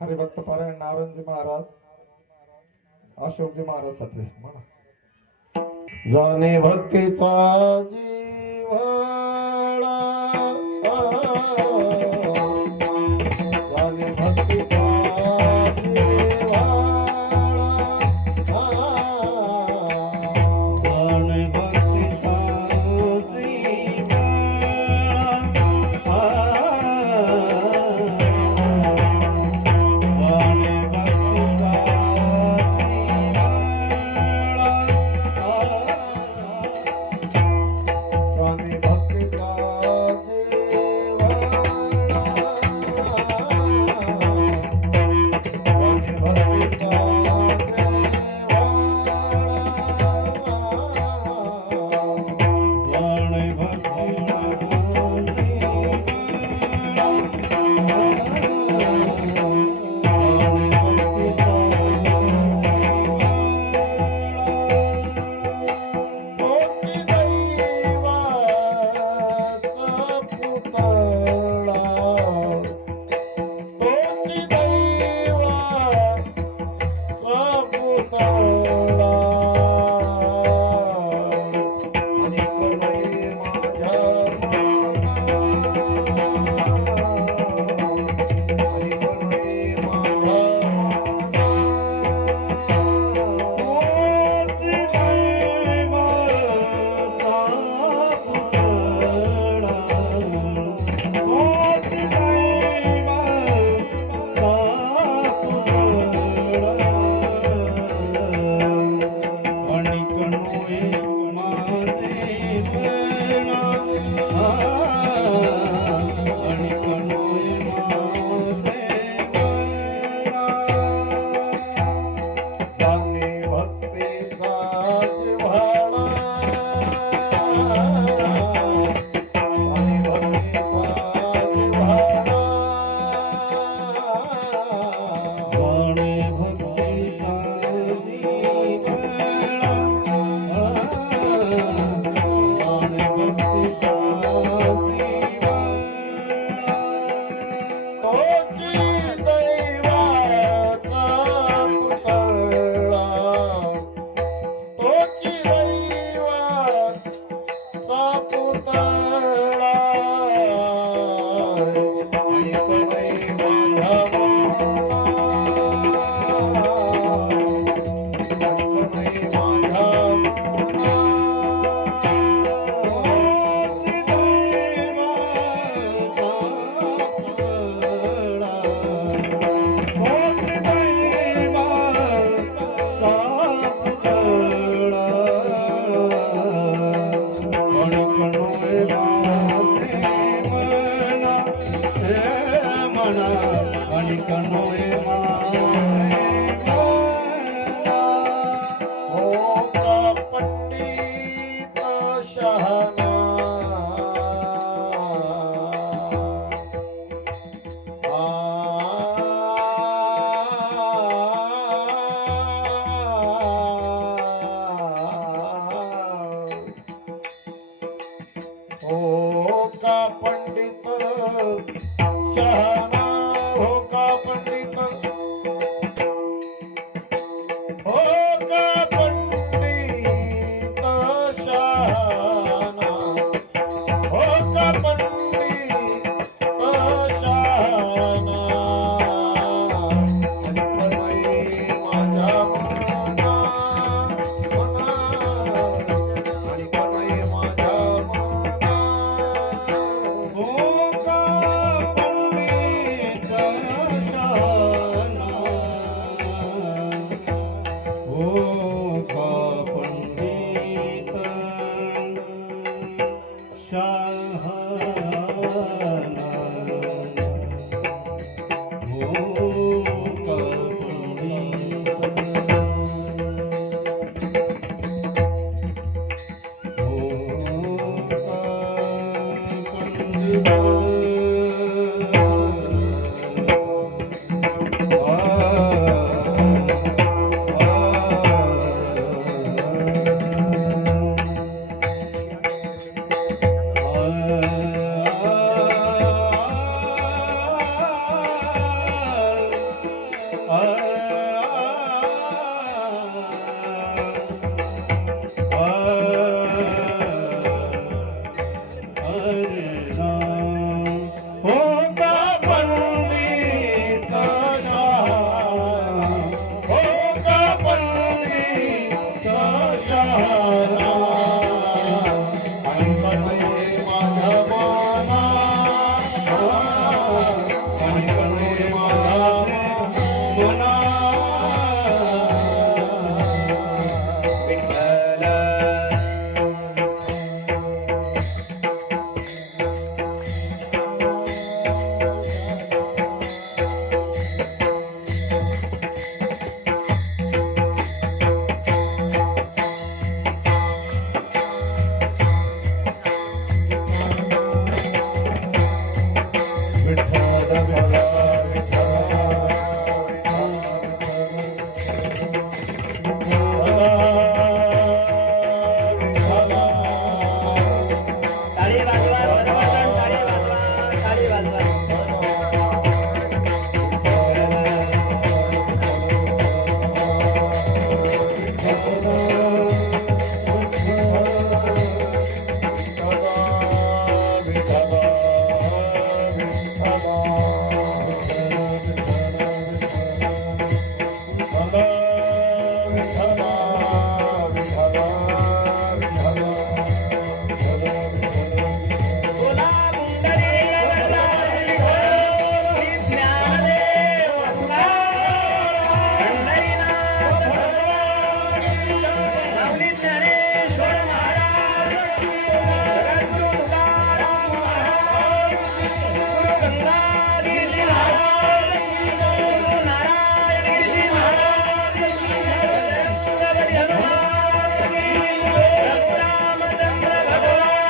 हरिभक्त पारायण नारायणजी महाराज अशोकजी महाराज सातवे म्हणा. जाणे भक्तीचा जीवळा जाणे भक्तीचा टाळी वाजवा सर्वजण, टाळी वाजवा, टाळी वाजवा. बोला पुंडरीक वरदा श्री ज्ञानदेव पंढरीनाथ भगवान माऊली ज्ञानेश्वर महाराज जगद्गुरु तुकाराम महाराज गुरु गंगाधरजी महाराज गुरु नारायणगिरी महाराज बजरंगबली हनुमान की रामचंद्र भगवान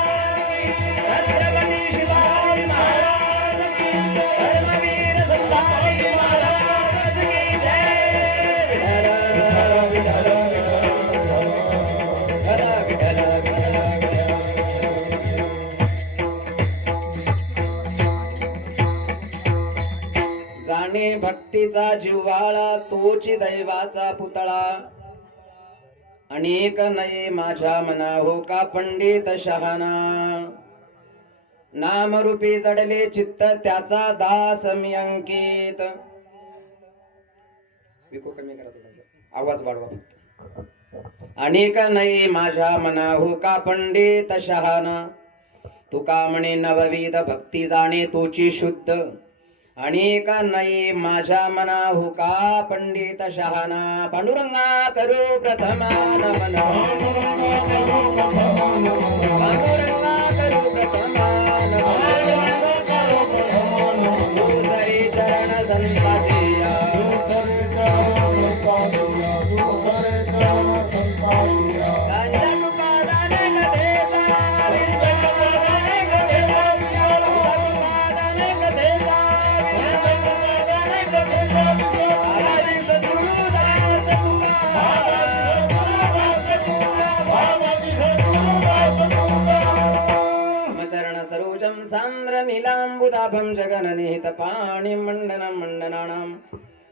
छत्रपती शिवाजी महाराज की धर्मवीर संभाजी महाराज की जाणे भक्तीचा जिव्हाळा तोची दैवाचा पुतळा अनेक नये माझ्या मना हो का पंडित शहाणा नामरूपी जडले चित्त त्याचा दास मी अंकित विको कमी करा थोडासा आवाज वाढवा फक्त अनेक नये माझ्या मना हो का पंडित शहाणा तुका म्हणे नवविध भक्ती जाणे तोची शुद्ध अनेक नाही माझ्या मना हुका पंडित शहाणा पांडुरंगा करू प्रथमा नमन पांडुरंगा करू प्रथमा नमन दुसरे चरण संताजिया गांजा तुका दाने कधेचा दाने कधेचा दाने कधेचा चरण सरोजम सांद्र नीलांबुदाभं जगननिहित पाणि मंडनं मंडनानां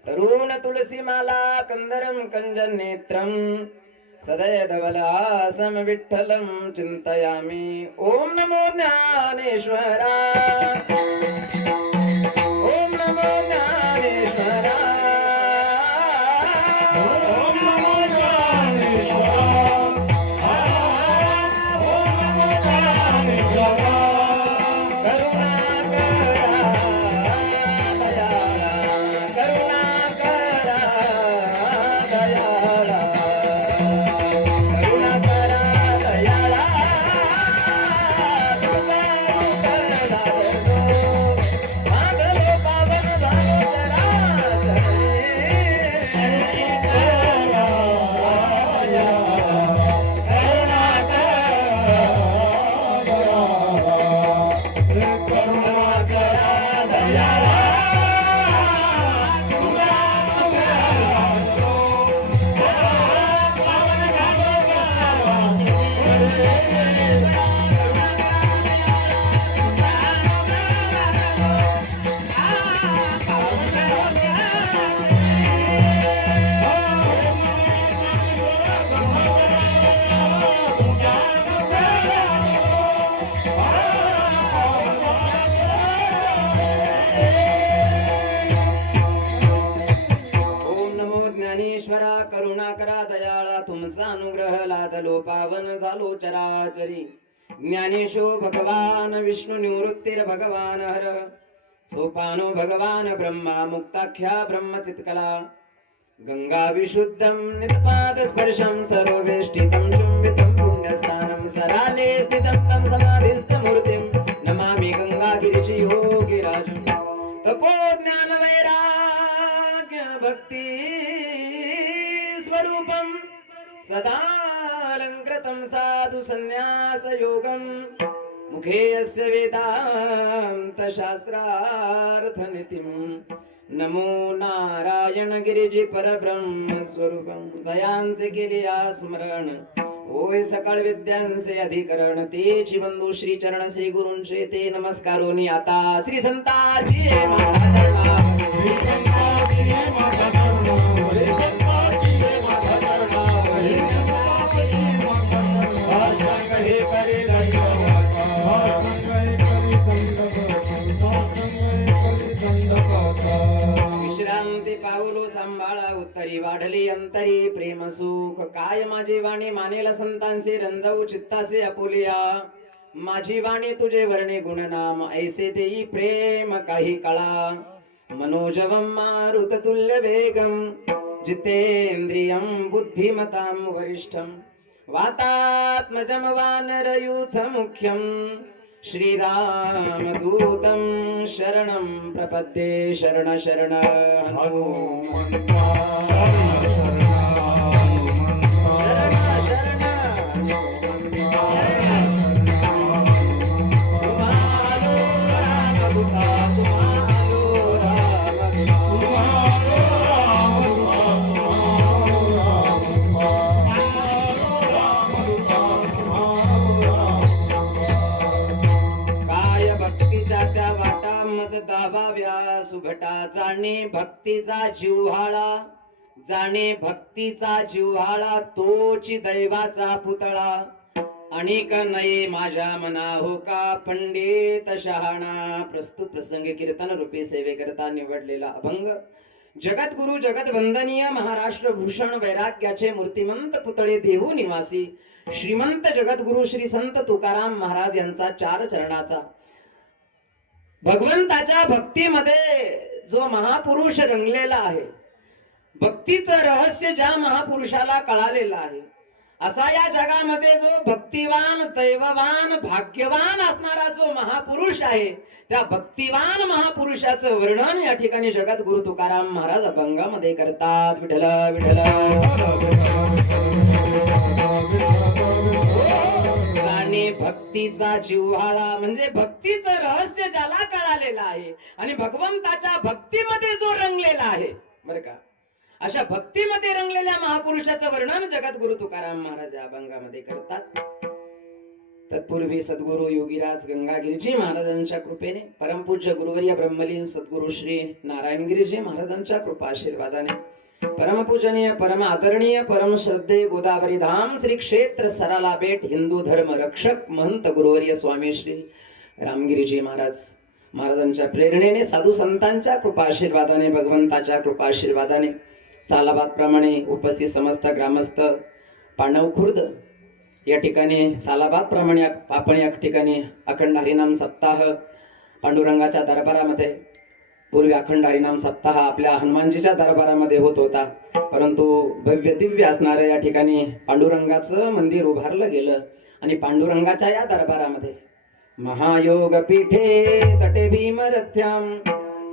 तरुण तुलसी माला कंदरं कंजन नेत्रं सदयधवलासं विठ्ठलं चिन्तयामि ओम नमो ज्ञानेश्वरा ओम नमो ज्ञानेश्वरा ओम नमो ज्ञानेश्वरा ओम नमो ज्ञानेश्वरा करुणाकरा दयाळा करुणाकरा दयाळा करुणाकरा दयाळा तुमचा अनुग्रह लादलो पावन झालो चराचरी ज्ञानेशो भगवान विष्णु निवृत्तीर भगवान हर सोपानो भगवान ब्रह्मा मुक्ताख्या ब्रह्मचित्कला गंगा विशुद्धं नित्पाद स्पर्शं सर्ववेष्टितं चुंबितं पुण्यस्थानं सराले स्थितं तं समाधिस्थमूर्तिं नमामि गंगागिरिचि योगिराजं तपो ज्ञान वैराग्य भक्ति स्वरूपं सदालंकृतं साधु संन्यास योगं मुखे यस्य वेदान्त शास्त्रार्थ नितिं नमो नारायण गिरिजी परब्रह्म स्वरूपम जयांचे केले स्मरण होय सकाळ विद्यांचे अधिकरण तेची बंधू श्री चरण श्री गुरूंचे ते नमस्कारोनी आता श्री संताची विश्रांती पाऊलो सांभाळा उत्तरी वाढली अंतरी प्रेम सुख काय माझी वाणी मानेल संतांचे रंजाऊ चित्तासे अपुलिया माझी वाणी तुझे वर्णे गुणनाम ऐसे देई प्रेम काही कळा मनोजवम मारुत तुल्य वेगम जितेंद्रियम बुद्धिमतां वरिष्ठम वातात्मजम वानरयूथ मुख्यम श्रीरामदूतं शरणं प्रपद्ये शरण शरण हनुमंता दाबाव्या सुभटा जाणे भक्तीचा जिव्हाळा जाणे भक्तीचा जिव्हाळा तोची दैवाचा पुतळा अनेक नये माझ्या मना हो का पंडित शहाणा प्रस्तुत प्रसंगी कीर्तन रूपी सेवे करता निवडलेला अभंग जगद्गुरु जगत वंदनीय महाराष्ट्र भूषण वैराग्याचे मूर्तिमंत पुतळे देहू निवासी श्रीमंत जगद्गुरु श्री संत तुकाराम महाराज यांचा 4 चरणाचा भगवंताच्या भक्तीमध्ये जो महापुरुष रंगलेला आहे भक्तीचं रहस्य ज्या महापुरुषाला कळालेलं आहे असा या जगामध्ये जो भक्तिवान दैववान भाग्यवान असणारा जो महापुरुष आहे त्या भक्तिवान महापुरुषाचं वर्णन या ठिकाणी जगद्गुरु तुकाराम महाराज अभंगामध्ये करतात विठ्ठल विठ्ठल जाणे भक्तीचा जिव्हाळा म्हणजे भक्तीचं रहस्य ज्याला कळालेलं आहे आणि भगवंताच्या भक्तीमध्ये जो रंगलेला आहे बरं का अशा भक्तीमध्ये रंगलेल्या महापुरुषाचं वर्णन जगद्गुरु तुकाराम महाराज या अभंगामध्ये करतात तत्पूर्वी सद्गुरु योगीराज गंगागिरीजी महाराजांच्या कृपेने परमपूज्य गुरुवर्य ब्रह्मलीन सद्गुरु श्री नारायणगिरीजी महाराजांच्या कृपा आशीर्वादाने परमपूजनीय परम आदरणीय परम श्रद्धेय गोदावरी धाम श्री क्षेत्र सराला बेट हिंदू धर्म रक्षक महंत गुरुवर्य स्वामी श्री रामगिरीजी महाराजांच्या प्रेरणेने साधू संतांच्या कृपा आशीर्वादाने भगवंताच्या कृपा आशीर्वादाने सालाबाद प्रमाणे उपस्थित समस्त ग्रामस्थ पांडव खुर्द या ठिकाणी सालाबाद प्रमाणे आपण या ठिकाणी अखंड हरिनाम सप्ताह पांडुरंगाच्या दरबारामध्ये पूर्वी अखंड हरिनाम सप्ताह आपल्या हनुमानजीच्या दरबारामध्ये होत होता परंतु भव्य दिव्य असणाऱ्या या ठिकाणी पांडुरंगाचं मंदिर उभारलं गेलं आणि पांडुरंगाच्या या दरबारामध्ये महायोग पीठे तटे भीमरथ्याम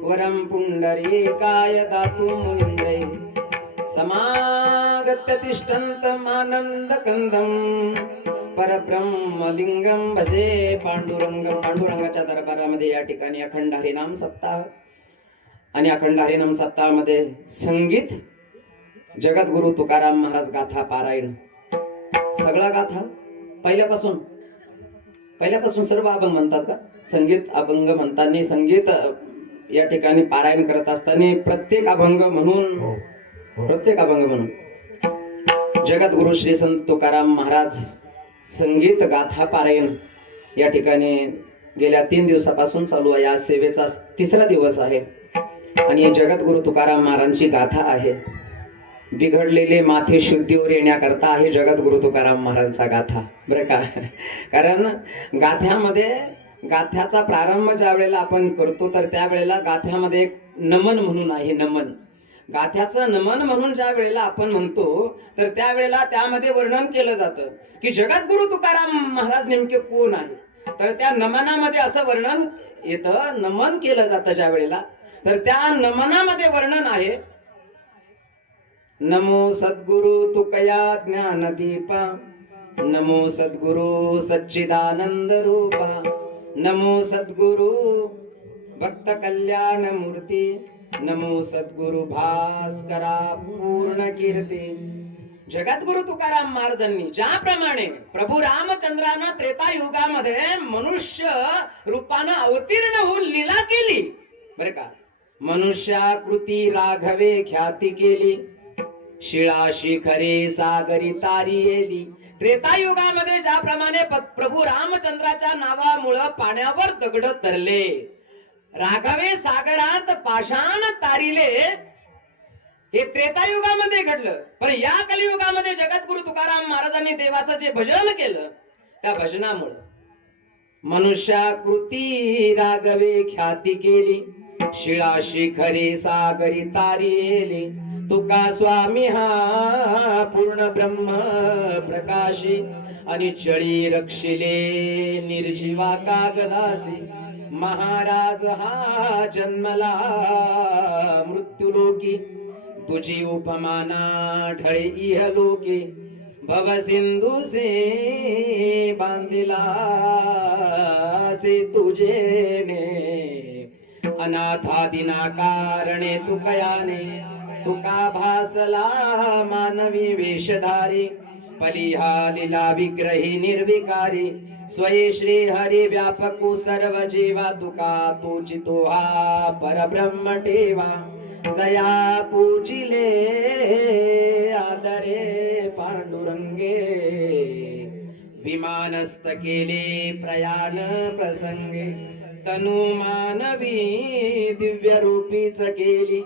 वरम पुंडरीकाय दातु मुनींद्रे समागत्य तिष्ठन्तम् आनंदकंदम परब्रह्मलिंगम भजे पांडुरंगम पांडुरंगाच्या दरबारामध्ये या ठिकाणी अखंड हरिनाम सप्ताह आणि अखंड हरिनाम सप्ताहामध्ये संगीत जगद्गुरु तुकाराम महाराज गाथा पारायण सगळा गाथा पहिल्यापासून सर्व अभंग म्हणतात का संगीत अभंग म्हणताना संगीत या ठिकाणी पारायण करत असताना प्रत्येक अभंग म्हणून जगद्गुरु श्री संत तुकाराम महाराज संगीत गाथा पारायण या ठिकाणी गेल्या 3 दिवसापासून चालू आहे या सेवेचा 3रा दिवस आहे आणि जगद्गुरु तुकाराम महाराजांची गाथा आहे बिघडलेले माथे शुद्धीवर येण्याकरता आहे जगद्गुरु तुकाराम महाराजांचा गाथा बरं का कारण गाथ्याचा प्रारंभ ज्या वेळेला आपण करतो तर त्यावेळेला गाथ्यामध्ये एक नमन म्हणून आहे नमन गाथ्याचं नमन म्हणून ज्या वेळेला आपण म्हणतो तर त्यावेळेला त्यामध्ये वर्णन केलं जातं की जगद्गुरु तुकाराम महाराज नेमके कोण आहे तर त्या नमनामध्ये असं वर्णन येतं नमन केलं जातं ज्या वेळेला तर त्या नमनामध्ये वर्णन आहे नमो सद्गुरु तुकया ज्ञानदीपा नमो सद्गुरु सच्चिदानंद रूपा नमो सद्गुरु भक्त कल्याण मूर्ती नमो सद्गुरु भास्करा पूर्ण कीर्ती. जगद्गुरु तुकाराम महाराजांनी ज्याप्रमाणे प्रभू रामचंद्रानं त्रेता युगामध्ये मनुष्य रूपानं अवतीर्ण होऊन लीला केली बरं का, मनुष्याकृती राघवे ख्याती केली, शिळा शिखरे सागरी तारी येली. त्रेता युगामध्ये ज्याप्रमाणे प्रभू रामचंद्राच्या नावामुळं पाण्यावर दगड तरले, राघवे सागरात पाषाण तारिले, हे त्रेतायुगामध्ये घडलं. पण या कलियुगामध्ये जगद्गुरु तुकाराम महाराजांनी देवाचं जे भजन केलं, त्या भजनामुळं मनुष्याकृती राघवे ख्याती केली, शिळा शिखरे सागरी तारी येली. तुका स्वामी हा पूर्ण ब्रह्म प्रकाशी, आणि चळी रक्षिले निर्जीवा कागदासी. महाराज हा जन्मला मृत्यूलोकी, तुझी उपमाना ढळे इहलोके. भव सिंधू से बांधिला से तुझे ने, अनाथादिना कारणे तुकयाने. तुका भासला मानवी वेशधारी, पलिहा लीला विग्रही निर्विकारी. स्वये श्री हरी व्यापकू सर्व जीवा, तुका तोचितो हा परब्रह्म ठेवा. जया पूजिले आदरे पांडुरंगे, विमानस्थ केले प्रयाण प्रसंगे. तनु मानवी दिव्य रूपीच केली,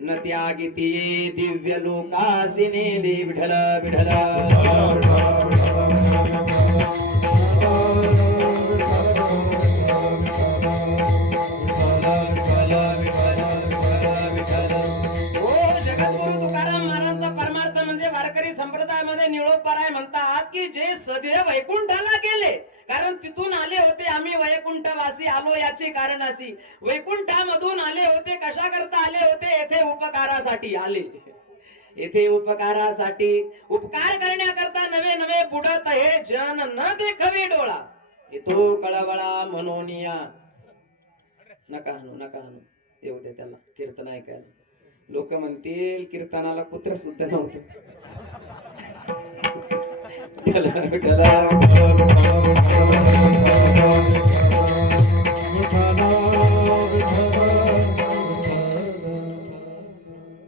न त्यागिती दिव्य लोकासी नेली. विठ्ठल विठ्ठल संप्रदायामध्ये निळोपराय म्हणतात की जे सदैव वैकुंठाला गेले, कारण तिथून आले होते आम्ही वैकुंठवासी, आलो याची कारण अशी. वैकुंठामधून आले होते, कशा करता आले होते? येथे उपकारासाठी आले. येथे उपकारासाठी, उपकार करण्याकरता नवे नवे बुडत हे जन न देखवे डोळा. येतो कळवळा मनोनिया. नका हाणू नका हाणू, येऊ दे त्याला कीर्तन ऐकायला. लोक म्हणतील कीर्तनाला पुत्र सुद्धा नव्हते.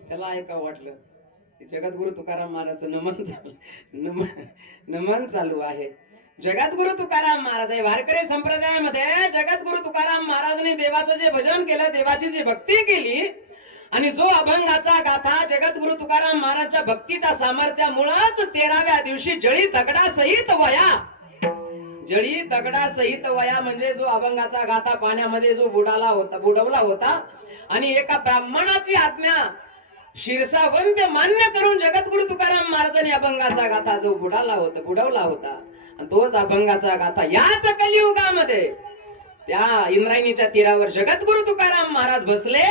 त्याला ऐका वाटलं. जगद्गुरु तुकाराम महाराज नमन चालू आहे. जगद्गुरु तुकाराम महाराज आहे. वारकरी संप्रदायामध्ये जगद्गुरु तुकाराम महाराजांनी देवाचं जे भजन केलं, देवाची जी भक्ती केली, आणि जो अभंगाचा गाथा जगद्गुरु तुकाराम महाराजच्या भक्तीच्या सामर्थ्यामुळेच 13व्या दिवशी जळी दगडासहित वया, जळी दगडासहित वया म्हणजे जो अभंगाचा गाथा पाण्यामध्ये जो बुडवला होता, आणि एका ब्राह्मणाची आज्ञा शिरसावंत मान्य करून जगद्गुरु तुकाराम महाराजांनी अभंगाचा गाथा जो बुडवला होता, आणि तोच अभंगाचा गाथा याच कलियुगामध्ये त्या इंद्रायणीच्या तीरावर जगद्गुरु तुकाराम महाराज बसले.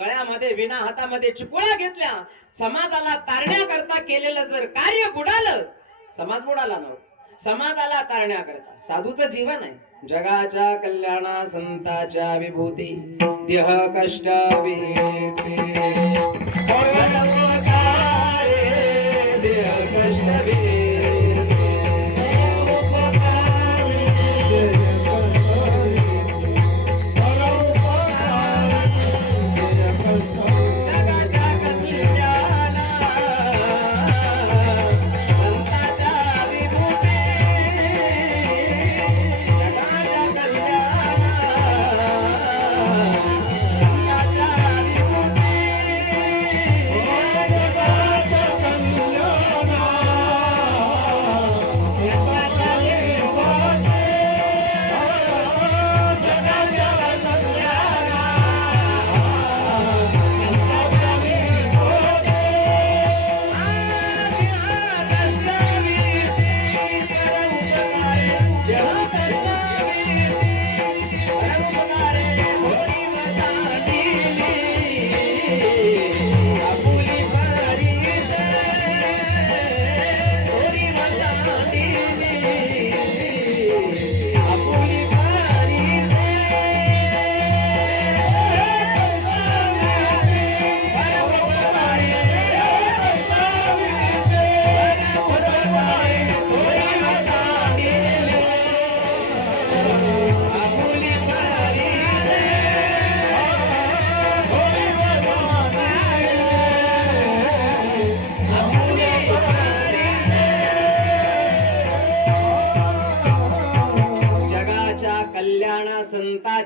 गळ्यामध्ये विना, हातामध्ये चिपोळा घेतल्या. समाजाला तारण्याकरता केलेलं जर कार्य बुडालं, समाज बुडाला नव्हता. समाजाला तारण्याकरता साधूचं जीवन आहे. जगाच्या कल्याणा संताच्या विभूती, देह कष्ट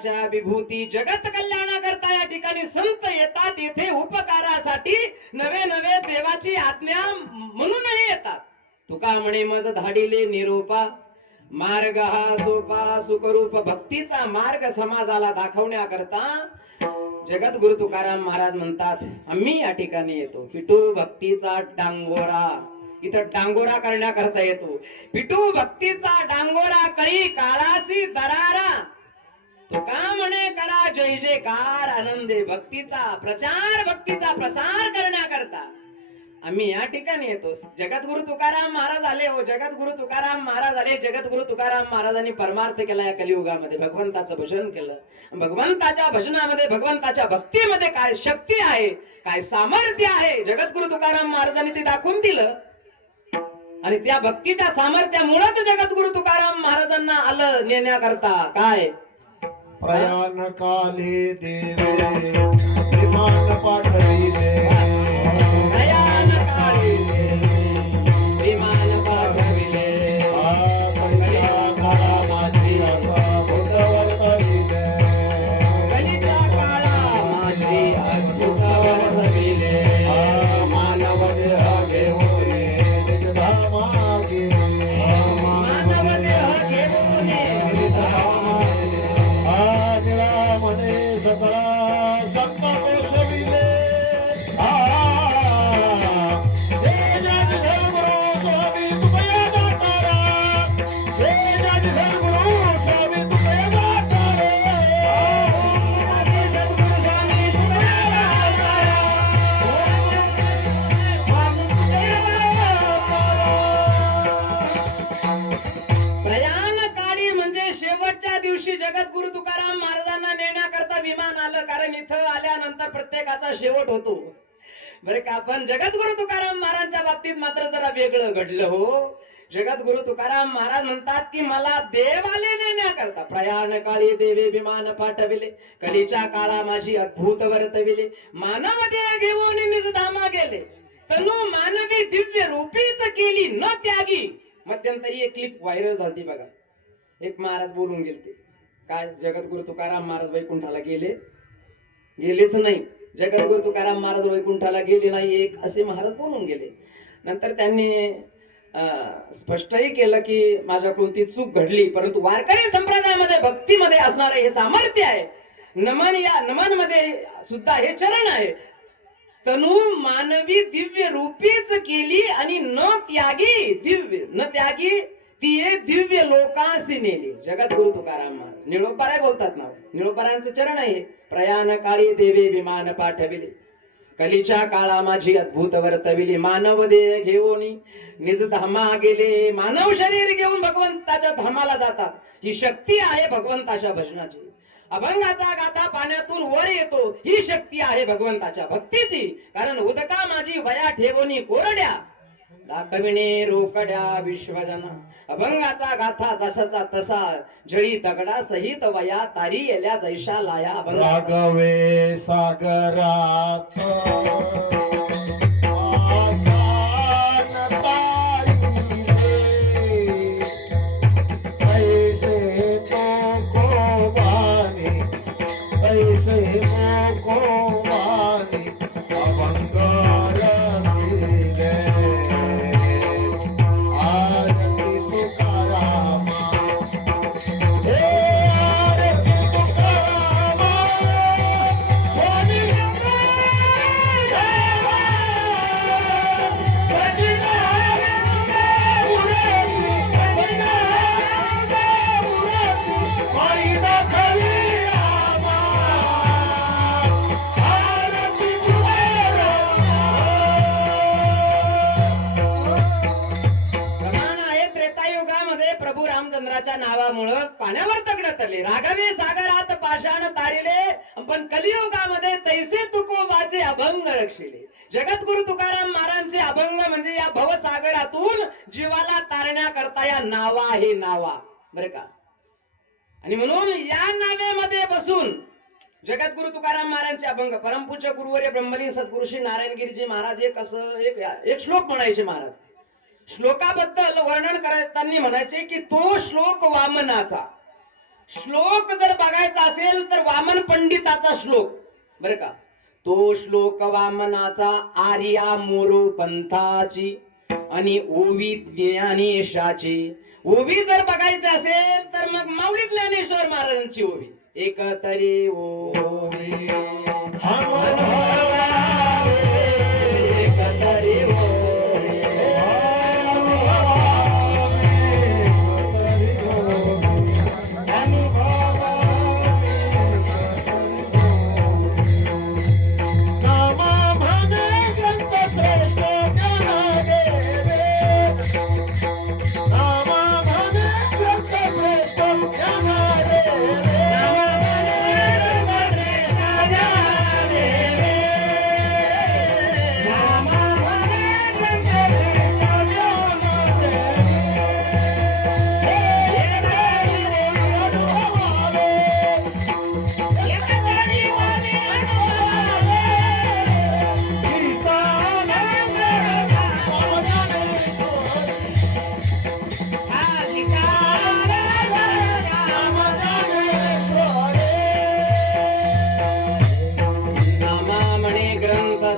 उपकाराच्या विभूती जगत कल्याणाकरता या ठिकाणी संत येतात. येथे उपकारासाठी नवे नवे देवाची आज्ञा म्हणूनही येतात. तुका म्हणे मज धाडिले निरोपा मार्ग हा सोपा सुखरूप भक्तीचा मार्ग समाजाला दाखवण्याकरता जगद्गुरु तुकाराम महाराज म्हणतात आम्ही या ठिकाणी येतो. पिटू भक्तीचा डांगोरा, इथं डांगोरा करण्याकरता येतो. पिटू भक्तीचा डांगोरा कळी काळासी दरारा तुका म्हणे करा जय जयकार आनंदे. भक्तीचा प्रचार भक्तीचा प्रसार करण्याकरता आम्ही या ठिकाणी येतो. जगद्गुरु तुकाराम महाराज आले हो, जगद्गुरु तुकाराम महाराज आले. जगद्गुरु तुकाराम महाराजांनी परमार्थ केला या कलियुगामध्ये. भगवंताचं भजन केलं. भगवंताच्या भजनामध्ये भगवंताच्या भक्तीमध्ये काय शक्ती आहे, काय सामर्थ्य आहे, जगद्गुरु तुकाराम महाराजांनी ते दाखवून दिलं. आणि त्या भक्तीच्या सामर्थ्यामुळेच जगद्गुरु तुकाराम महाराजांना आलं नेण्याकरता काय प्रयाण काले देवे विमान पाठविले. प्रयाण काळी विमान पाठविले. कलिया काळा माझी आता बुद्धवर तविले. कलिता काळा माझी अद्भुत वर्तविले. मानव देह घेऊन निज धामा गेले. मानव देह घेऊन निज धामा निरामने सकळा संत कोसविले. प्रयाणकाळी म्हणजे शेवटच्या दिवशी जगद्गुरु तुकाराम महाराजांना नेण्याकरता विमान आलं. कारण इथं आल्यानंतर प्रत्येकाचा शेवट होतो. बरे का, पण जगद्गुरु तुकाराम महाराजांच्या बाबतीत मात्र जरा वेगळं घडलं हो. जगद्गुरु तुकाराम महाराज म्हणतात की मला देवाले नेण्याकरता प्रयाण काळी देवे विमान पाठविले. कलीच्या काळा माझी अद्भुत वर्तविले. मानव देह घेऊन निज धामा गेले. तनु मानवी दिव्य रूपीच केली न त्यागी. मध्यंतरी एक क्लिप व्हायरल झाली बघा. एक महाराज बोलून गेले काय जगद्गुरु तुकाराम महाराज वैकुंठाला गेलेच नाही. जगद्गुरु तुकाराम महाराज वैकुंठाला गेले नाही एक असे महाराज बोलून गेले. नंतर त्यांनी स्पष्टही केलं की माझ्याकडून ती चूक घडली, परंतु वारकरी संप्रदायामध्ये भक्तीमध्ये असणारे हे सामर्थ्य आहे. नमन या नमन मध्ये सुद्धा हे चरण आहे. तनु मानवी दिव्य रूपीच केली आणि न त्यागी दिव्य न त्यागी ती दिव्य लोकांसी नेली. जगद्गुरु तुकाराम महाराज निळोपाराय बोलतात ना, निळोपारांचं चरण आहे. प्रयाण काळी देवे विमान पाठविले. कलीच्या काळा माझी अद्भुत वर्तविली. मानव देह घेऊन निज धामा गेले. मानव शरीर घेऊन भगवंताच्या धामाला जातात. ही शक्ती आहे भगवंताच्या भजनाची. अभंगाचा गाथा पाण्यातून वर येतो ही शक्ती आहे भगवंताच्या भक्तीची. कारण उदका माझी वया ठेवणी कोरड्या दाखविणे रोकड्या विश्वजना. अभंगाचा गाथा जसाचा तसा जळी दगडा सहित वया तारी येल्या जैशा लाया. राघवे सागरात नावामुळं पाण्यावर तगड तरले. राघवे सागरात पाषाण तारिले पण कलियुगामध्ये तैसे तुकोबाचे अभंग रक्षिले. जगद्गुरु तुकाराम महाराजांचे अभंग म्हणजे या भवसागरातून जीवाला तारण्याकरता या नावा आहे नावा बरं का. आणि म्हणून या नावेमध्ये बसून जगद्गुरु तुकाराम महाराजांचे अभंग परमपूज्य गुरुवर्य ब्रह्मलीन सद्गुरु श्री नारायणगिरीजी महाराज एक श्लोक म्हणायचे. महाराज श्लोकाबद्दल वर्णन करताना म्हणायचे की तो श्लोक वामनाचा श्लोक जर बघायचा असेल तर वामन पंडिताचा श्लोक बर का, तो श्लोक वामनाचा आर्या मोरू पंथाची आणि ओवी ज्ञानेशाची. ओवी जर बघायचं असेल तर मग माऊली ज्ञानेश्वर महाराजांची ओवी. एक तरी ओवी एक तरी ओवी नामा म्हणे ग्रंथ श्रेष्ठ ज्ञानागे नामा म्हणे ग्रंथ श्रेष्ठ ज्ञानागे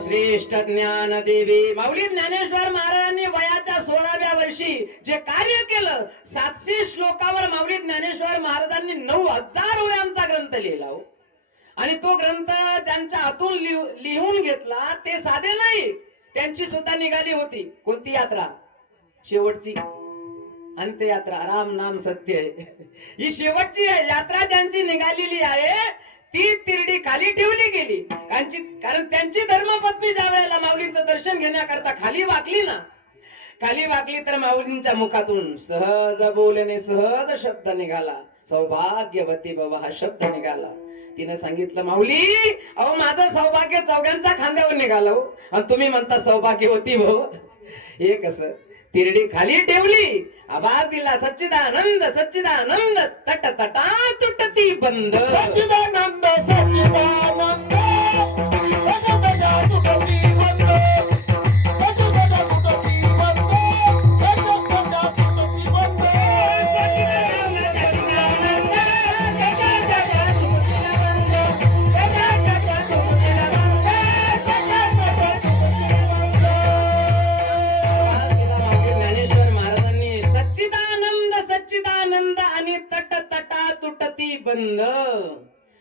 श्रेष्ठ ज्ञान देवी. माऊली ज्ञानेश्वर महाराजांनी वयाच्या 16व्या वर्षी जे कार्य केलं, 700 श्लोकावर माऊली ज्ञानेश्वर महाराजांनी 9000 ओळ्यांचा ग्रंथ लिहिला हो. आणि तो ग्रंथ ज्यांच्या हातून लिहून घेतला ते साधे नाही, त्यांची सुद्धा निघाली होती कोणती यात्रा, शेवटची अंत्ययात्रा. राम नाम सत्य आहे. ही शेवटची यात्रा ज्यांची निघालेली आहे ती तिरडी खाली ठेवली गेली. कारण त्यांची धर्मपत्नी ज्या वेळेला माऊलींचं दर्शन घेण्याकरता खाली वाकली ना, खाली वाकली तर माऊलींच्या मुखातून सहज बोलणे सहज शब्द निघाला, सौभाग्यवती भव हा शब्द निघाला. तिने सांगितलं, माऊली अहो माझं सौभाग्य चौघांच्या खांद्यावर निघालं हो, आणि तुम्ही म्हणता सौभाग्यवती भव. हे कसं? तिरडी खाली ठेवली, आवाज दिला सच्चिदानंद सच्चिदानंद, तट तटा तुटती बंद. सच्चिदानंद सच्चिदानंद सच्चिदानंद तुटती बंद सच्चिदानंद तुटती बंद सच्चिदानंद तुटती बंद. ज्ञानेश्वर महाराजांनी सच्चिदानंद सच्चिदानंद आणि तट तटा तुटती बंद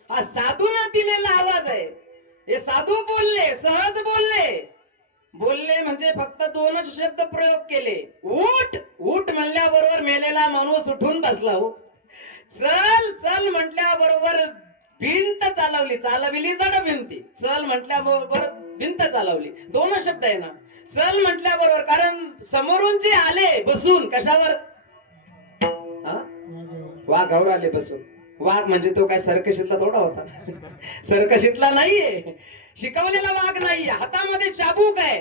हा साधूना दिलेला आवाज आहे. हे साधू बोलले, सहज बोलले म्हणजे फक्त 2च शब्द प्रयोग केले. उठ उठ म्हणल्याबरोबर मेलेला माणूस उठून बसला हो. चल चल म्हटल्याबरोबर भिंत चालवली जड भिंती. चल म्हटल्याबरोबर भिंत चालवली, 2 शब्द आहे ना. चल म्हटल्याबरोबर, कारण समोरून जे आले बसून कशावर, वाघावर आले बसून. वाघ म्हणजे तो काय सर्कशीतला थोडा होता, सर्कशीतला नाहीये, शिकवलेला वाघ नाहीये. हातामध्ये चाबूक आहे,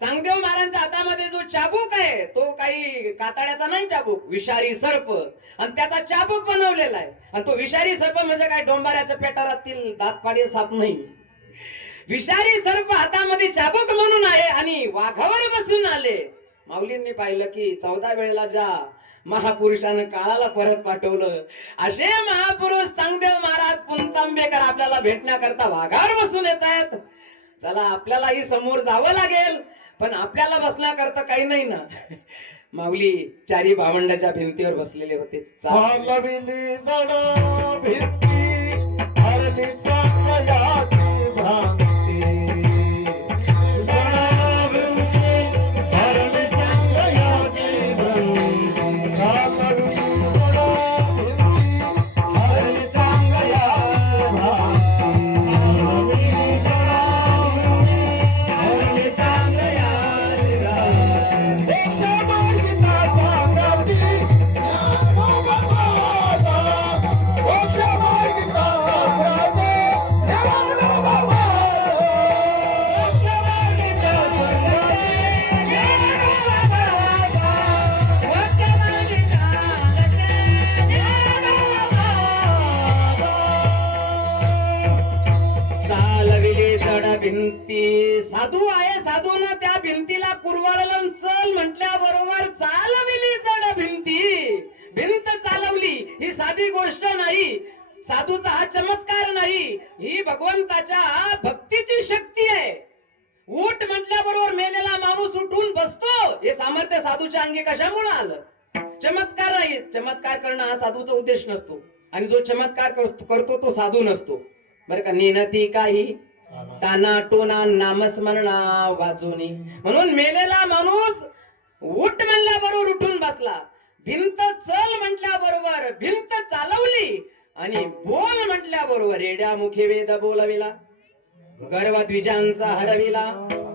चांगदेव महाराजांच्या हातामध्ये जो चाबूक आहे तो काही कातड्याचा नाही चाबूक, विषारी सर्प, आणि त्याचा चाबूक बनवलेला आहे. आणि तो विषारी सर्प म्हणजे काय डोंबाऱ्याच्या पेटारातील दातपाडी साप नाही, विषारी सर्प हातामध्ये चाबूक म्हणून आहे आणि वाघावर बसून आले. माऊलींनी पाहिलं की 14 वेळेला ज्या महापुरुषानं काळाला परत पाठवलं, असे महापुरुष चांगदेव महाराज पुंतांबेकर आपल्याला भेटण्याकरता वाघावर बसून येत आहेत. चला आपल्यालाही समोर जावं लागेल, पण आपल्याला बसण्याकरता काही नाही ना. माऊली चारी भावंडाच्या भिंतीवर बसलेले होते. चालविली जड भिंती हरली चांगयाची भ्रांती. जड भिंती हरली चांगयाची भ्रांती. चालविली जड भिंती हरली चांगयाची भ्रांती. हरली चांगयाची भ्रांती. देशमार्गिका सांगती ज्ञानोबाबाचा. देशमार्गिका सांगती ज्ञानोबाबाचा. देशमार्गिका सांगती ज्ञानोबाबाचा. देशमार्गिका सांगती ज्ञानोबाबाचा. चालविली जड भिंती. साधू आहे, साधून त्या भिंतीला कुरवाळलं. चल म्हटल्याबरोबर चालविली जड भिंती. भिंत चालवली ही साधी गोष्ट नाही. नाही, साधूचा हा चमत्कार नाही, ही भगवंताच्या भक्तीची शक्ती आहे. उठ म्हटल्याबरोबर मेलेला माणूस उठून बसतो, हे सामर्थ्य साधूच्या अंगी कशामुळे आलं? चमत्कार नाही. चमत्कार करणं हा साधूचा उद्देश नसतो, आणि जो चमत्कार करतो तो साधू नसतो बरं का. नेनती काही ताना टोना नामस्मरणा वाचोनी. म्हणून मेलेला माणूस उठ म्हणल्याबरोबर उठून बसला, भिंत चल म्हटल्याबरोबर भिंत चालवली, आणि बोल म्हटल्याबरोबर रेड्या मुखे वेद बोलविला, गर्व द्विजांचा हरविला,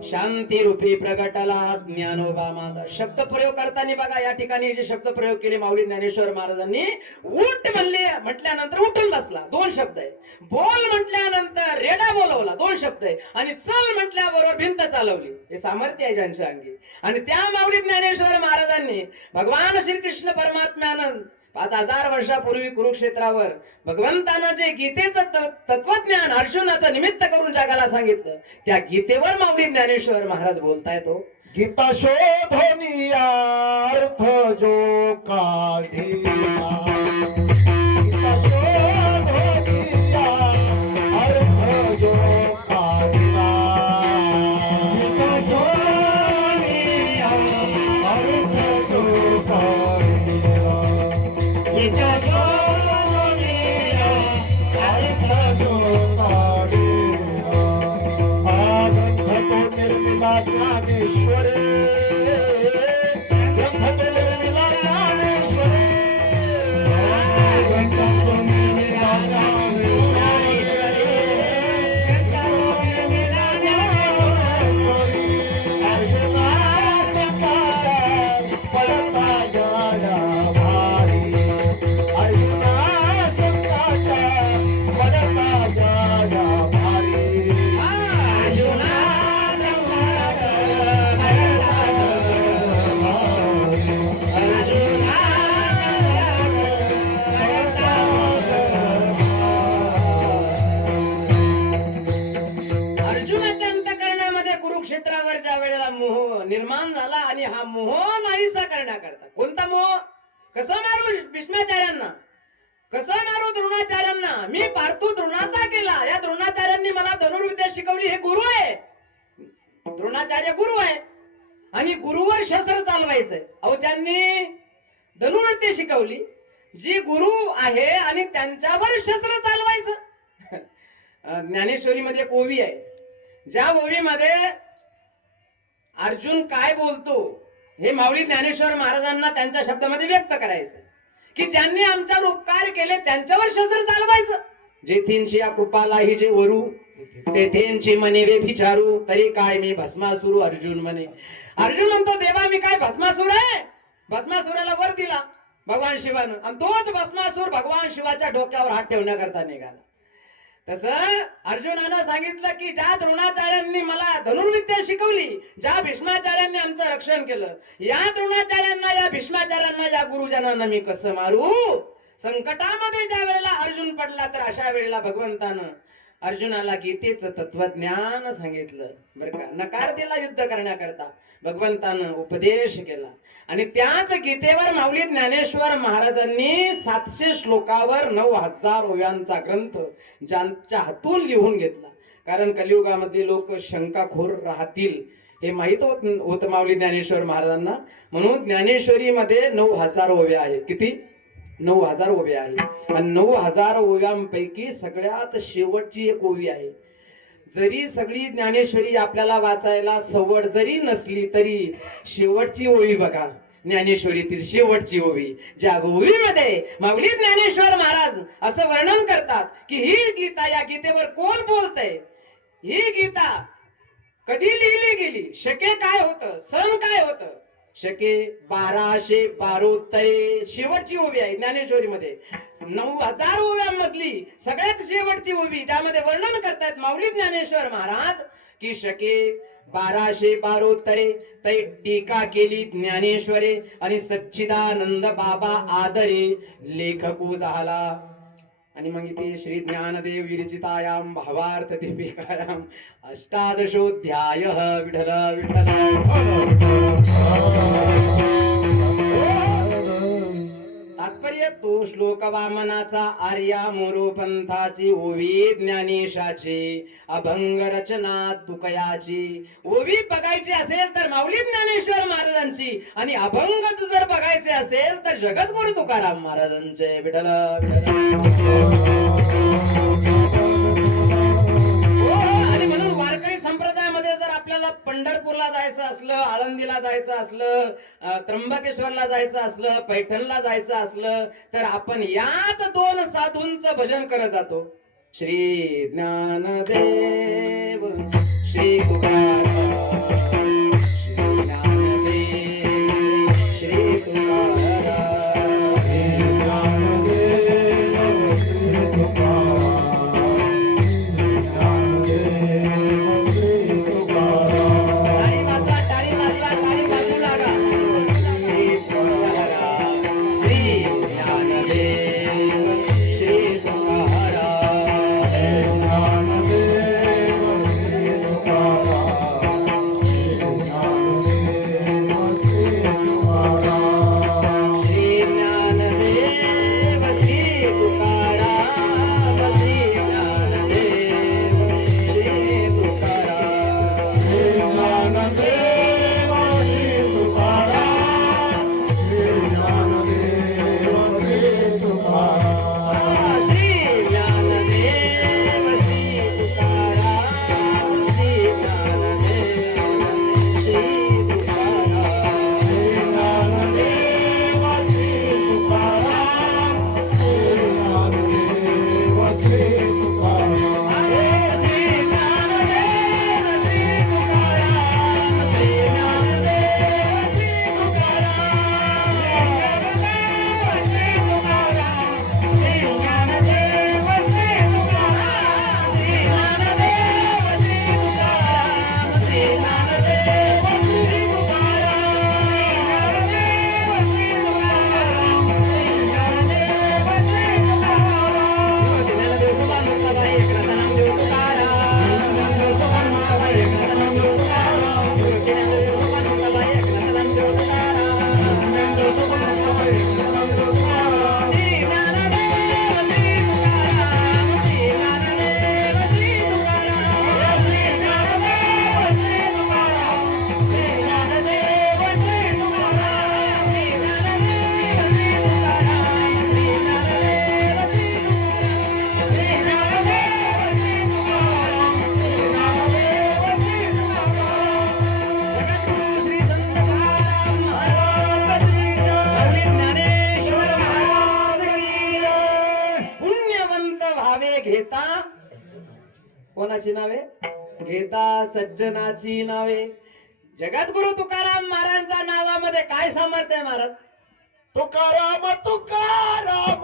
शांती रूपी प्रगटला ज्ञानोबा माझा. शब्द प्रयोग करताना बघा या ठिकाणी जे शब्द प्रयोग केले माऊली ज्ञानेश्वर महाराजांनी, उठ म्हणले म्हटल्यानंतर उठून बसला, 2 शब्द आहे. बोल म्हटल्यानंतर रेडा बोलवला, 2 शब्द आहे. आणि चल म्हटल्याबरोबर भिंत चालवली, हे सामर्थ्य आहे ज्यांच्या अंगी. आणि त्या माऊली ज्ञानेश्वर महाराजांनी भगवान श्रीकृष्ण परमात्म्यानं 5000 वर्षापूर्वी कुरुक्षेत्रावर भगवंतानं जे गीतेचं तत्वज्ञान अर्जुनाचं निमित्त करून जगाला सांगितलं, त्या गीतेवर माऊली ज्ञानेश्वर महाराज बोलतायत. हो, गीता शोधोनी अर्थ जो काढिला, गीता शोधोनी अर्थ जो काढिला, गीता शोधोनी अर्थ जो काढिला, गीता शोधोनी अर्थ जो काढिला. हा ग्रंथ तो निर्मला ज्ञानेश्वर, ग्रंथ तो निर्मला ज्ञानेश्वर, ग्रंथ तो निर्मला ज्ञानेश्वर, ग्रंथ तो निर्मला ज्ञानेश्वर. अर्जुना संकटात पडता जाया भारी, अर्जुना संकटात पडता जाया भारी, अर्जुना अर्जुनाच्या अंतःकरणामध्ये कुरुक्षेत्रावर ज्या वेळेला मोह निर्माण झाला, आणि हा मोह नाहीसा करण्याकरता, कोणता मोह? कसं मारू भीष्माचार्यांना, कसं मारू द्रोणाचार्यांना, मी पार्थू द्रोणाचा केला, या द्रोणाचार्यांनी मला धनुर्विद्या शिकवली, हे गुरु आहे, द्रोणाचार्य गुरु आहे, आणि गुरुवर शस्त्र चालवायचंय. अहो, ज्यांनी धनुर्विद्या शिकवली, जी गुरु आहे, आणि त्यांच्यावर शस्त्र चालवायचं. ज्ञानेश्वरी मध्ये एक ओवी आहे, ज्या ओवीमध्ये अर्जुन काय बोलतो हे माऊली ज्ञानेश्वर महाराजांना त्यांच्या शब्दामध्ये व्यक्त करायचं, की ज्यांनी आमच्यावर उपकार केले त्यांच्यावर शस्त्र चालवायचं. जेथींची या कृपालाही जे वरू, तेथेंची मने वे विचारू, तरी काय मी भस्मासुरू. अर्जुन म्हणे, अर्जुन म्हणतो, देवा मी काय भस्मासूर आहे? भस्मासुराला वर दिला भगवान शिवानं, आणि तोच भस्मासूर भगवान शिवाच्या डोक्यावर हात ठेवण्याकरता निघाला. तसं अर्जुनानं सांगितलं की ज्या द्रोणाचार्यांनी मला धनुर्विद्या शिकवली, ज्या भीष्माचार्यांनी आमचं रक्षण केलं, या द्रोणाचार्यांना, या भीष्माचार्यांना, या गुरुजनांना मी कसं मारू? संकटामध्ये ज्या वेळेला अर्जुन पडला, तर अशा वेळेला भगवंतानं अर्जुनाला गीतेचं तत्वज्ञान सांगितलं बरं का. नकार दिला युद्ध करण्याकरता, भगवंतानं उपदेश केला, आणि त्याच गीतेवर माऊली ज्ञानेश्वर महाराजांनी 700 श्लोकावर 9000 ओव्यांचा ग्रंथ ज्यांच्या हातून लिहून घेतला. कारण कलियुगामध्ये लोक शंकाखोर राहतील हे माहित होत माऊली ज्ञानेश्वर महाराजांना, म्हणून ज्ञानेश्वरीमध्ये 9000 ओव्या आहेत. किती? 9000 ओव्या आहे. आणि 9000 ओव्यांपैकी सगळ्यात शेवटची एक ओवी आहे. जरी सगळी ज्ञानेश्वरी आपल्याला वाचायला सवड जरी नसली, तरी शेवटची ओवी बघा, ज्ञानेश्वरीतील शेवटची ओवी, ज्या ओवीमध्ये माऊली ज्ञानेश्वर महाराज असं वर्णन करतात की ही गीता, या गीतेवर कोण बोलतंय? ही गीता कधी लिहिली गेली, शके काय होतं, सन काय होतं? शके 1212 शेवटची ओवी आहे ज्ञानेश्वरीमध्ये. 9000 ओव्यांमधली सगळ्यात शेवटची ओवी, ज्यामध्ये वर्णन करतात माऊली ज्ञानेश्वर महाराज की शके 1212 तै टीका केली ज्ञानेश्वरे, आणि सच्चिदानंद बाबा आदरे लेखकू झाला. आणि मग इथे श्री ज्ञानदेव विरचितायाम भावार्थ दीपिकायाम अष्टादशोध्याय. विठ्ठल विठ्ठल. तात्पर्य तो श्लोक वामनाचा आर्या मोरो पंथाची ओवी ज्ञानेशाची अभंग रचना तुकयाची. ओवी बघायची असेल तर माऊली ज्ञानेश्वर महाराजांची आणि अभंगच जर बघायचे असेल तर जगद्गुरु तुकाराम महाराजांचे. विठ्ठल आणि म्हणून वारकरी संप्रदायामध्ये जर आपल्याला पंढरपूरला जायचं असलं, आळंदीला जायचं असलं, त्र्यंबकेश्वरला जायचं असलं, पैठणला जायचं असलं तर आपण याच दोन साधूंचं भजन करत जातो. श्री ज्ञानदेव श्री तुकाराम, श्री ज्ञानदेव श्री तुकाराम, श्री ज्ञानदेव श्री तुकाराम. घेता कोणाची नावे घेता सज्जनाची नावे. जगद्गुरु तुकाराम महाराजांच्या नावामध्ये काय सामर्थ्य आहे महाराज? तुकाराम तुकाराम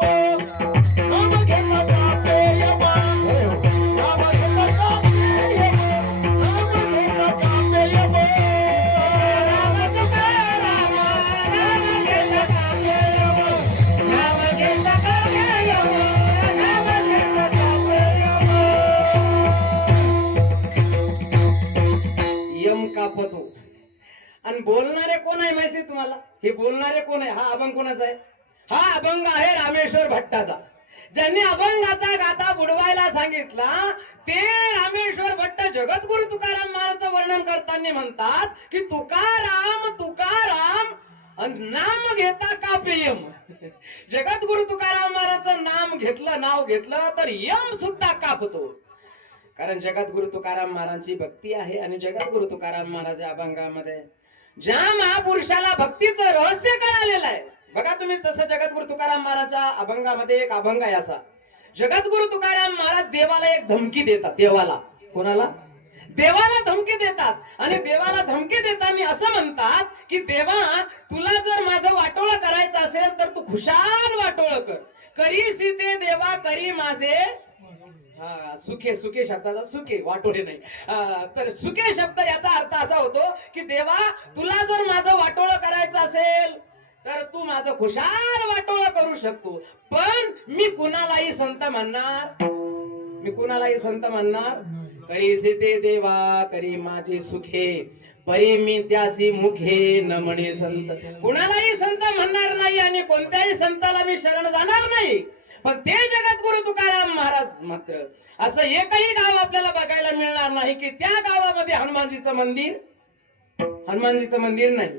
नाम घेता कापे यम, नाम घेता कापे यम, नाम घेता कापे यम. राम तुकाराम नाम घेता कापे यम, नाम घेता कापे यम, नाम घेता कापे यम. यम कापतो. आणि बोलणारे कोण आहे माहिती तुम्हाला? हे बोलणारे कोण आहे? हा अभंग कोणाचा आहे? हा अभंग आहे रामेश्वर भट्टाचा. ज्यांनी अभंगाचा गाथा बुडवायला सांगितला ते रामेश्वर भट्ट जगद्गुरु तुकाराम महाराजांचं वर्णन करताना म्हणतात की तुकाराम तुकाराम नाम घेता कापे यम. जगद्गुरु तुकाराम महाराजांचं नाम घेतलं, नाव घेतलं तर यम सुद्धा कापतो. कारण जगद्गुरु तुकाराम महाराजांची भक्ती आहे. आणि जगद्गुरु तुकाराम महाराज अभंगामध्ये ज्या महापुरुषाला भक्तीचं रहस्य कळालेलं आहे बघा तुम्ही, तसं जगद्गुरु तुकाराम महाराजच्या अभंगामध्ये एक अभंग आहे असा. जगद्गुरु तुकाराम महाराज देवाला एक धमकी देतात. देवाला, कोणाला? देवाला धमकी देतात. आणि देवाला धमकी देताना असं म्हणतात की देवा, तुला जर माझं वाटोळं करायचं असेल तर तू खुशाल वाटोळं कर. करी सीते देवा करी माझे सुखे. सुखे शब्दाचा सुखे, वाटोळे नाही. तर सुखे शब्द याचा अर्थ असा होतो की देवा, तुला जर माझं वाटोळं करायचं असेल तर तू माझं खुशाल वाटोळं करू शकतो. पण मी कुणालाही संत म्हणणार, मी कुणालाही संत म्हणणार. करी सीते देवा करी माझे सुखे, परी मी त्यासी मुखे न म्हणे संत. कुणालाही संत म्हणणार नाही आणि आणि कोणत्याही संताला मी शरण जाणार नाही. पण ते जगद्गुरु तुकाराम महाराज मात्र असं एकही गाव आपल्याला बघायला मिळणार नाही की त्या गावामध्ये हनुमानजीचं मंदिर नाही.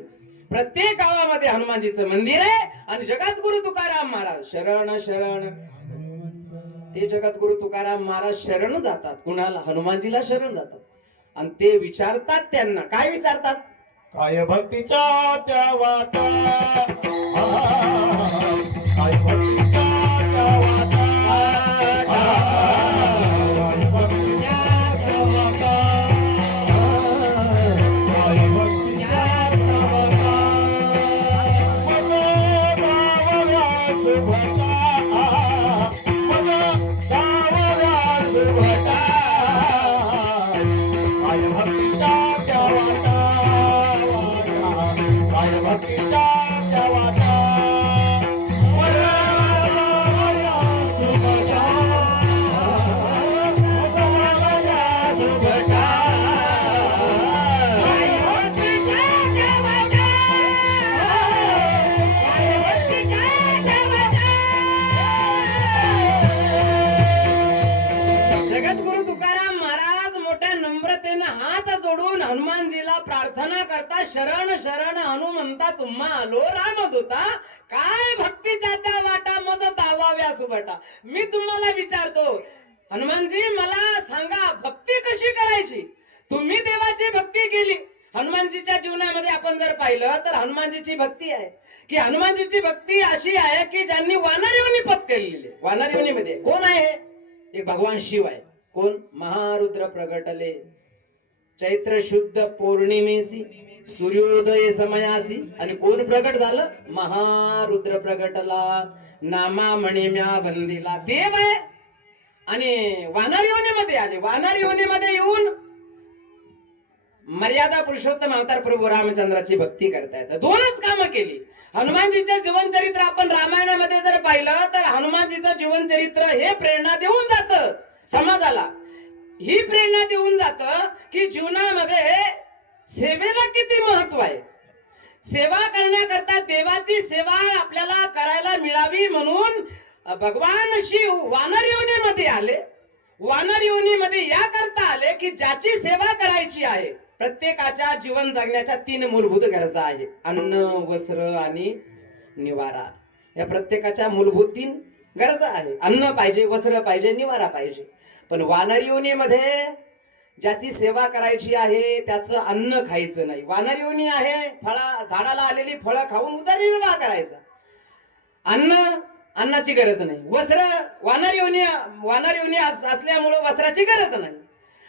प्रत्येक गावामध्ये हनुमानजीचं मंदिर आहे. आणि जगद्गुरु तुकाराम महाराज शरण शरण, ते जगद्गुरु तुकाराम महाराज शरण जातात. कुणाला? हनुमानजीला शरण जातात. आणि ते विचारतात त्यांना, काय विचारतात? काय भक्तीच्या त्या वाटा, काय भक्तीच्या त्या वाटा, काय भक्तीच्या त्या वाटा, काय भक्तीच्या त्या वाटा. माझा गावाला सुभटा, माझा गावाला सुभटा, काय भक्तीच्या त्या वाटा, काय भक्तीच्या त्या वाटा. माझा गावाला सुभटा, माझा गावाला सुभटा, काय भक्तीच्या त्या वाटा, काय भक्तीच्या त्या वाटा. जगद्गुरु तुकाराम महाराज मोठ्या नम्रतेने हात जोडून हनुमानजीला प्रार्थना करता, शरण शरण हनुमंता तुम्हा आलो रामदूता, काय भक्तीच्या त्या वाटा मज दावाव्या सुभटा. मी तुम्हाला विचारतो हनुमानजी, मला सांगा भक्ती कशी करायची? तुम्ही देवाची भक्ती केली. हनुमानजीच्या जीवनामध्ये आपण जर पाहिलं तर हनुमानजीची भक्ती आहे की हनुमानजीची भक्ती अशी आहे की ज्यांनी वानरयोनी पत्करलेली. वानरयोनीमध्ये कोण आहे? एक भगवान शिव आहे. कोण? महारुद्र प्रगटले चैत्र शुद्ध पौर्णिमेसी सूर्योदय समयासी. आणि कोण प्रगट झालं? महारुद्र प्रगटला नामा मणिम्या बंदिला. देव आहे. आणि वानर योनीमध्ये आले. वानर योनीमध्ये येऊन मर्यादा पुरुषोत्तम अवतार प्रभू रामचंद्राची भक्ती करतायत. दोनच कामं केली. हनुमानजीचं जीवनचरित्र आपण रामायणामध्ये जर पाहिलं तर हनुमानजीचं जीवनचरित्र हे प्रेरणा देऊन जातं समाजाला. ही प्रेरणा देऊन जातं की जीवनामध्ये सेवेला किती महत्व आहे. सेवा करण्याकरता देवाची सेवा आपल्याला करायला मिळावी म्हणून भगवान शिव वानर योनीमध्ये आले. वानर योनीमध्ये याकरता आले की ज्याची सेवा करायची आहे. प्रत्येकाच्या जीवन जगण्याच्या 3 मूलभूत गरजा आहे. अन्न, वस्त्र आणि निवारा. या प्रत्येकाच्या मूलभूत 3 गरजा आहे. अन्न पाहिजे, वस्त्र पाहिजे, निवारा पाहिजे. पण वानर योनीमध्ये ज्याची सेवा करायची आहे त्याचं अन्न खायचं नाही. वानर योनी आहे, झाडाला आलेली फळं खाऊन उदरनिर्वाह करायचा. अन्नाची गरज नाही. वस्त्र वानर योनी असल्यामुळे वस्त्राची गरज नाही.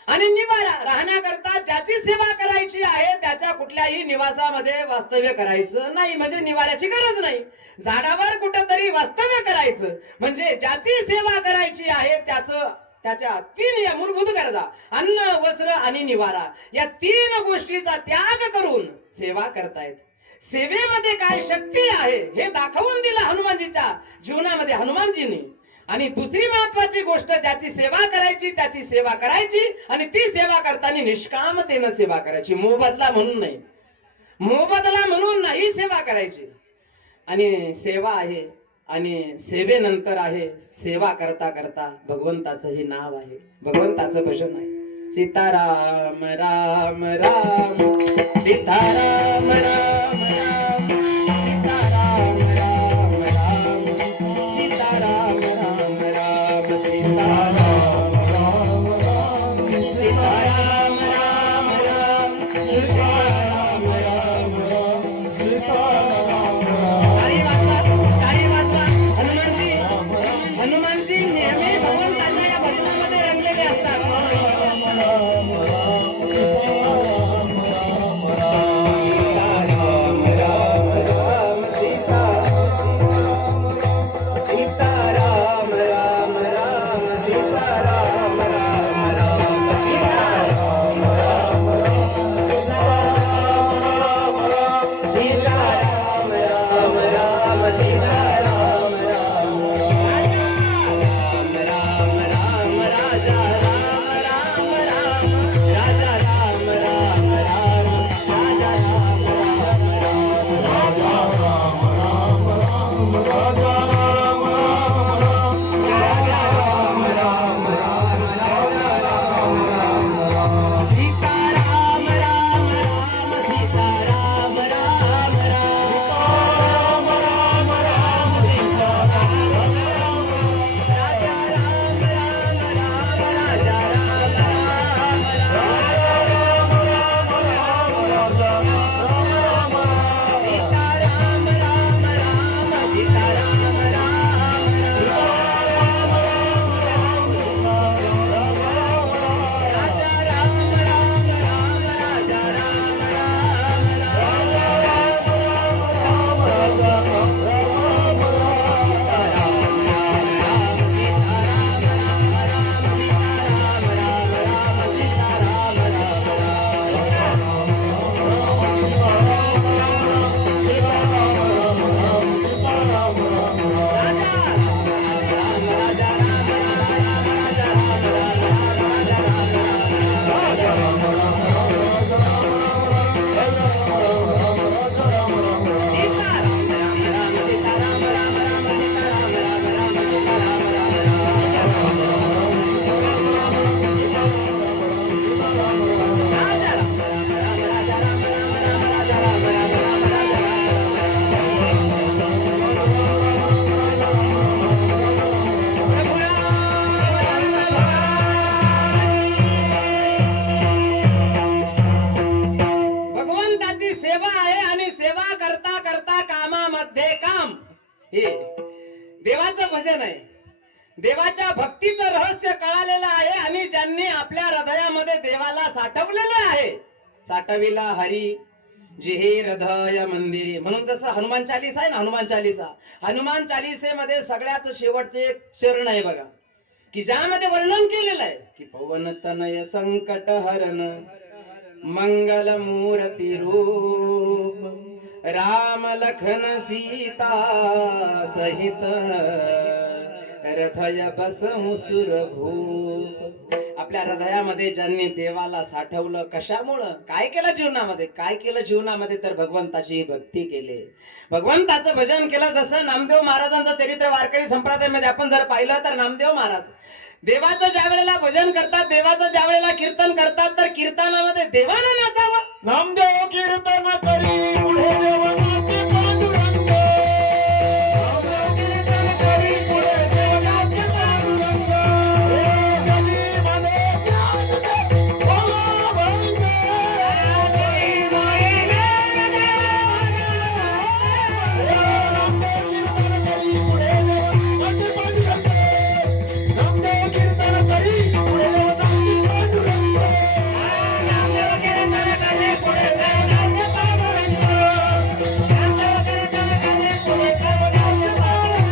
आणि निवारा राहण्याकरता ज्याची सेवा करायची आहे त्याच्या कुठल्याही निवासामध्ये वास्तव्य करायचं नाही, म्हणजे निवाऱ्याची गरज नाही. झाडावर कुठंतरी वास्तव्य करायचं म्हणजे ज्याची सेवा करायची आहे त्याच्या 3 या मूलभूत गरजा अन्न, वस्त्र आणि निवारा या 3 गोष्टीचा त्याग करून सेवा करतायत. सेवेमध्ये काय शक्ती आहे हे दाखवून दिलं हनुमानजीच्या जीवनामध्ये हनुमानजींनी. आणि दुसरी महत्वाची गोष्ट, ज्याची सेवा करायची त्याची सेवा करायची आणि ती सेवा करताना निष्कामतेनं सेवा करायची. मोबदला म्हणून नाही सेवा करायची. आणि सेवा आहे आणि सेवेनंतर आहे सेवा करता करता भगवंताचं हे नाव आहे, भगवंताचं भजन आहे. सीताराम राम राम सीताराम राम राम सीताराम राम राम सीताराम राम राम सीताराम राम राम सीताराम राम राम सीताराम राम राम सीताराम राम. ताली वाजवा. हनुमानजी नेहमी भगवंताच्या या भजनामध्ये रंगलेले असतात. सीताराम राम मध्ये काम हे देवाचं भजन आहे. देवाच्या भक्तीचं रहस्य कळालेलं आहे आणि ज्यांनी आपल्या हृदयामध्ये देवाला साठवलेलं आहे. साठविला हरी जिहे हृदय मंदिरी, म्हणून जसं हनुमान चालीसा आहे ना, हनुमान चालिसेमध्ये सगळ्याच शेवटचे एक चरण आहे बघा, की ज्यामध्ये वर्णन केलेलं आहे की पवन तनय संकट हरण मंगल मूर्ती रूप राम लखन सीता सहित हृदय बसहु सुरभूप. आपल्या हृदयामध्ये ज्यांनी देवाला साठवलं, कशामुळं, काय केलं जीवनामध्ये तर भगवंताची भक्ती केली, भगवंताचं भजन केलं. जसं नामदेव महाराजांचं चरित्र वारकरी संप्रदायामध्ये आपण जर पाहिलं तर नामदेव महाराज देवाचं ज्या वेळेला भजन करतात, देवाचं ज्या वेळेला कीर्तन करतात, तर कीर्तनामध्ये देवाला नाचावं. नामदेव कीर्तन करी पुढे देव नाचे पांडुरंग. नामदेव कीर्तन करी पुढे देव नाचे पांडुरंग. हे गरीबाने ध्यान दे, भोला भंग. नामदेव कीर्तन करी पुढे देव नाचे पांडुरंग. नामदेव कीर्तन करी पुढे देव नाचे पांडुरंग. नामदेव कीर्तन करी पुढे देव नाचे पांडुरंग. नामदेव कीर्तन करी पुढे देव नाचे पांडुरंग.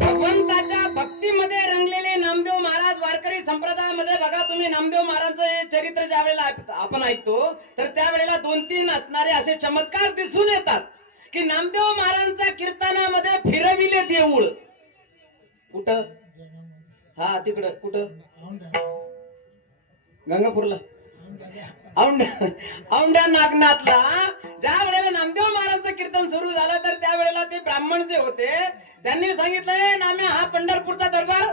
भगवंताच्या भक्तीमध्ये रंगलेले नामदेव महाराज वारकरी संप्रदायामध्ये बघा तुम्ही, नामदेव महाराजांचं हे चरित्र ज्या वेळेला आपण ऐकतो तर त्यावेळेला 2-3 असणारे असे चमत्कार दिसून येतात की नामदेव महाराजांच्या कीर्तनामध्ये फिरविले देऊळ. कुठं? हा तिकडं कुठं? गंगापूरला, औंढ्या नागनाथला. ज्या वेळेला नामदेव महाराजांचं कीर्तन सुरू झालं तर त्यावेळेला ते ब्राह्मण जे होते त्यांनी सांगितलं, नाम्या हा पंढरपूरचा दरबार,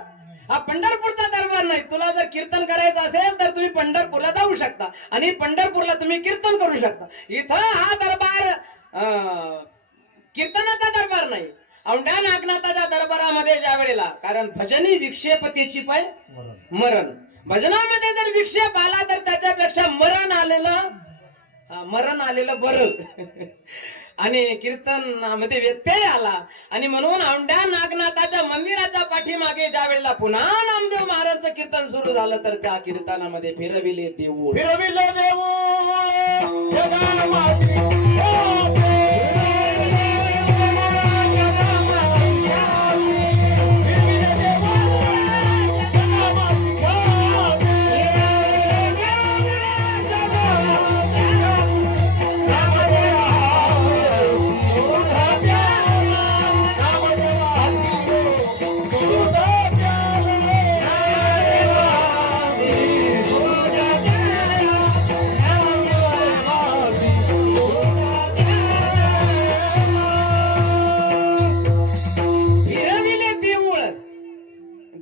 हा पंढरपूरचा दरबार नाही, तुला जर कीर्तन करायचं असेल तर तुम्ही पंढरपूरला जाऊ शकता आणि पंढरपूरला तुम्ही कीर्तन करू शकता. इथं हा दरबार कीर्तनाचा दरबार नाही. औंढ्या नागनाथाच्या दरबारामध्ये ज्या वेळेला, कारण भजनी विक्षेपतेची पाय मरण, भजनामध्ये जर विक्षेप आला तर त्याच्यापेक्षा मरण आलेलं बरं. आणि कीर्तनामध्ये व्यत्यय आला आणि म्हणून औंढ्या नागनाथाच्या मंदिराच्या पाठीमागे ज्या वेळेला पुन्हा नामदेव महाराजचं कीर्तन सुरू झालं तर त्या कीर्तनामध्ये फिरविले देऊळ. फिरविले देऊळ हे गाणं माझी.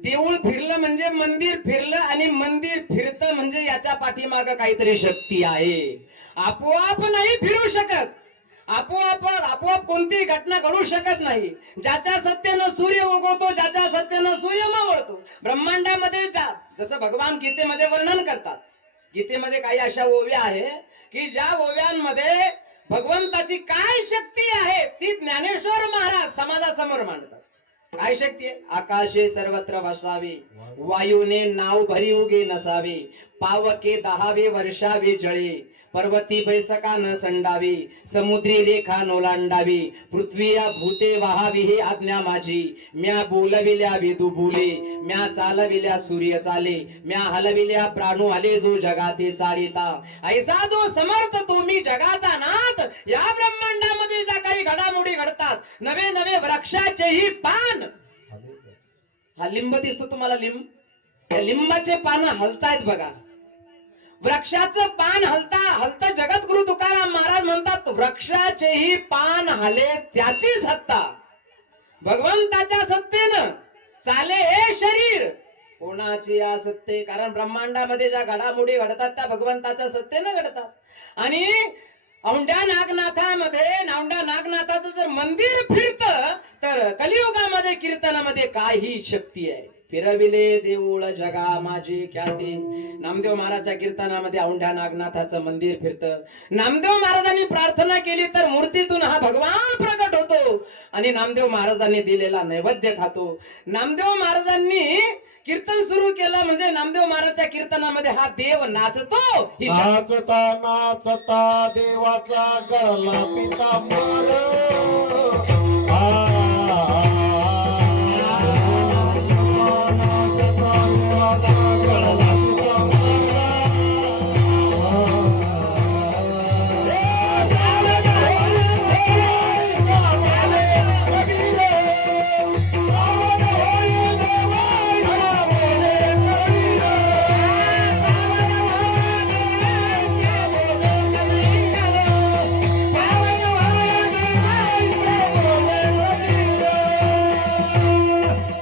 देऊळ फिरलं म्हणजे मंदिर फिरलं आणि मंदिर फिरतं म्हणजे याच्या पाठीमाग काहीतरी शक्ती आहे. आपोआप नाही फिरू शकत, आपोआप कोणतीही घटना घडू शकत नाही. ज्याच्या सत्तेनं सूर्य उगवतो, ज्याच्या सत्तेनं सूर्य मावळतो. ब्रह्मांडामध्ये जसं भगवान गीतेमध्ये वर्णन करतात, गीतेमध्ये काही अशा ओव्या आहे की ज्या ओव्यांमध्ये भगवंताची काय शक्ती आहे ती ज्ञानेश्वर महाराज समाजासमोर मांडतात. काय शक्ती आहे? आकाशे सर्वत्र वसावे, वायूने नाव भरी उगे नसावे, पावके 10वे वर्षावे जळे, पर्वती बैसका न संडावी, समुद्री रेखा नोलांडावी, पृथ्वीया भूते वाहावी हे आज्ञा माझी. म्या बोलविल्या वेदू बोले, म्या चालविल्या सूर्य चाले, म्या हलविल्या प्राणू आले जो जगाते चालिता. ऐसा जो समर्थ तो मी जगाचा नाथ. या ब्रह्मांडामध्ये ज्या काही घडामोडी घडतात, नवे नवे वृक्षाचेही पान, हा लिंब दिसतो तुम्हाला, लिंब, या लिंबाचे पान हलतायत बघा. वृक्षाचं पान हलता जगद्गुरु तुकाराम महाराज म्हणतात, वृक्षाचेही पान हले त्याची सत्ता. भगवंताच्या सत्तेनं चाले हे शरीर. कोणाची या सत्ते? कारण ब्रह्मांडामध्ये ज्या घडामोडी घडतात त्या भगवंताच्या सत्तेनं घडतात. आणि औंढ्या नागनाथाचं जर मंदिर फिरतं तर कलियुगामध्ये कीर्तनामध्ये काही शक्ती आहे. फिरविले देऊळ जगा माझी ख्याती. नामदेव महाराजच्या कीर्तनामध्ये औंढ्या नागनाथाचं मंदिर फिरतं. नामदेव महाराजांनी प्रार्थना केली तर मूर्तीतून हा भगवान प्रकट होतो आणि नामदेव महाराजांनी दिलेला नैवेद्य खातो. नामदेव महाराजांनी कीर्तन सुरू केलं म्हणजे नामदेव महाराजच्या कीर्तनामध्ये हा देव नाचतो. ही शक्ती. नाचता नाचता देवाचा गळला पितांबर.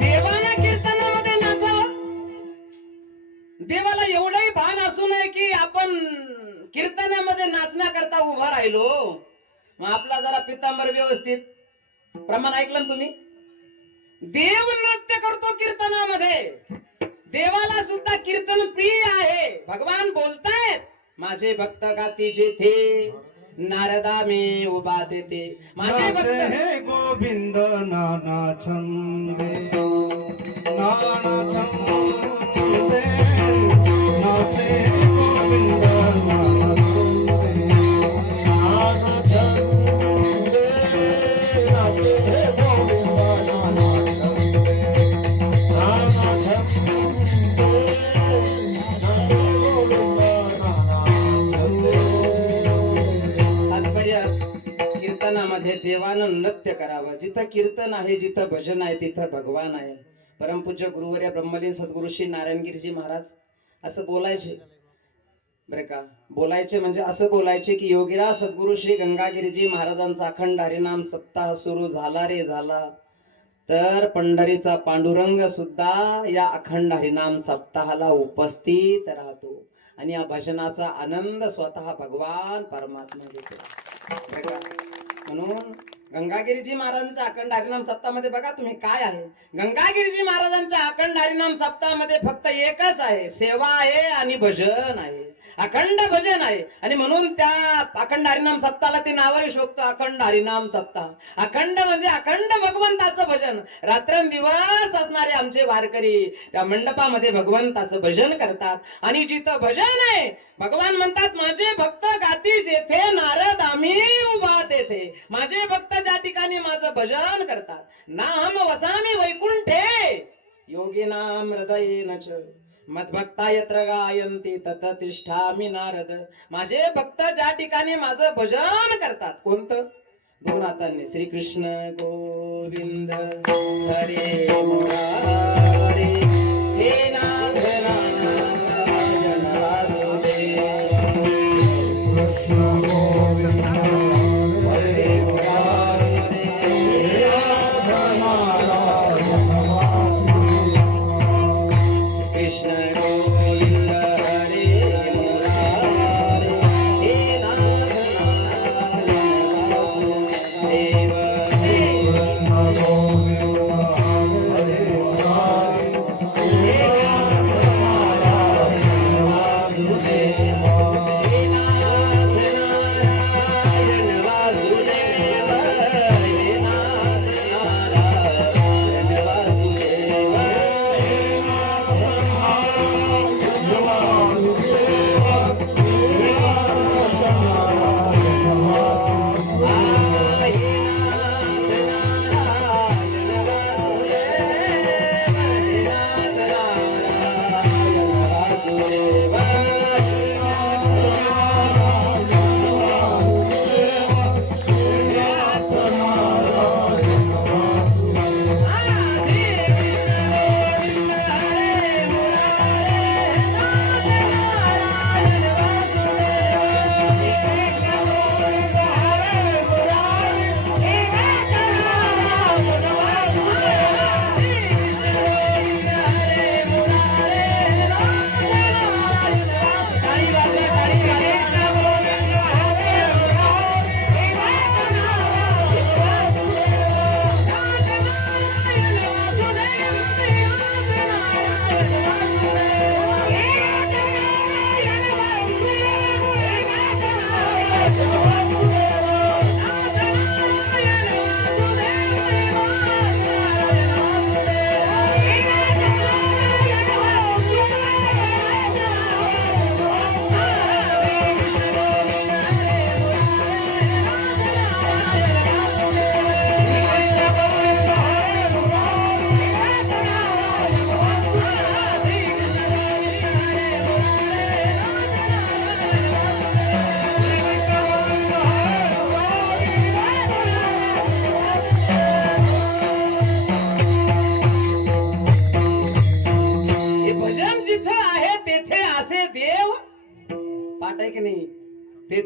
देवाला कीर्तनामध्ये नाचा. देवाला एवढंही भान असू नये की आपण कीर्तनामध्ये नाचण्याकरता उभा राहिलो. मग आपला जरा पितांबर व्यवस्थित प्रमाण ऐकलं ना तुम्ही. देव नृत्य करतो कीर्तनामध्ये. देवाला सुद्धा कीर्तन प्रिय आहे. भगवान बोलतायत माझे भक्त गाती जेथे नारदा मी उभा तेथे. माझे भक्त हे गोविंद नाना छंदे नाना छंदे नाचे गोविंद नाना छंदे नाना छंदे नाचे गोविंद नाना छंदे नाना छंदे नाचे गोविंद नाना छंदे. तात्पर्य कीर्तनामध्ये देवानं नृत्य करावं. जिथं कीर्तन आहे जिथं भजन आहे तिथं भगवान आहे. परमपूज्य गुरुवर्य ब्रह्मलीन सद्गुरु श्री नारायणगिरीजी महाराज असं बोलायचे बरे का. बोलायचे म्हणजे असं बोलायचे की योगीराज सद्गुरु श्री गंगागिरीजी महाराजांचा अखंड हरिनाम सप्ताह सुरू झाला रे झाला तर पंढरीचा पांडुरंग सुद्धा या अखंड हरिनाम सप्ताहाला उपस्थित राहतो आणि या भजनाचा आनंद स्वतः भगवान परमात्मा घेतो बरं का. म्हणून गंगागिरीजी महाराजांच्या अखंड हरिनाम सप्ताहामध्ये बघा तुम्ही काय आहे. गंगागिरीजी महाराजांच्या अखंड हरिनाम सप्ताहामध्ये फक्त एकच आहे, सेवा आहे आणि भजन आहे. अखंड भजन आहे आणि म्हणून त्या अखंड हरिनाम सप्ताहाला ते नावही शोभतं अखंड हरिनाम सप्ताह. अखंड म्हणजे अखंड भगवंताचं भजन. रात्रंदिवस असणारे आमचे वारकरी त्या मंडपामध्ये भगवंताचं भजन करतात आणि जिथं भजन आहे भगवान म्हणतात माझे भक्त गाती जेथे नारद आम्ही उभा तेथे. माझे भक्त ज्या ठिकाणी माझं भजन करतात नाम वसामी वैकुंठे योगिनाम हृदयेन च मद्भक्ता यत्र गायन्ति तत तिष्ठामि नारद. माझे भक्त ज्या ठिकाणी माझं भजन करतात कोणतं दोन हातांनी श्रीकृष्ण गोविंद हरे मुरारी हे नाथ नारायण वासुदेव. कृष्ण गोविंद हरे मुरारी हे नाथ नारायण वासुदेव. कृष्ण गोविंद हरे मुरारी हे नाथ नारायण वासुदेव. कृष्ण गोविंद हरे मुरारी हे नाथ नारायण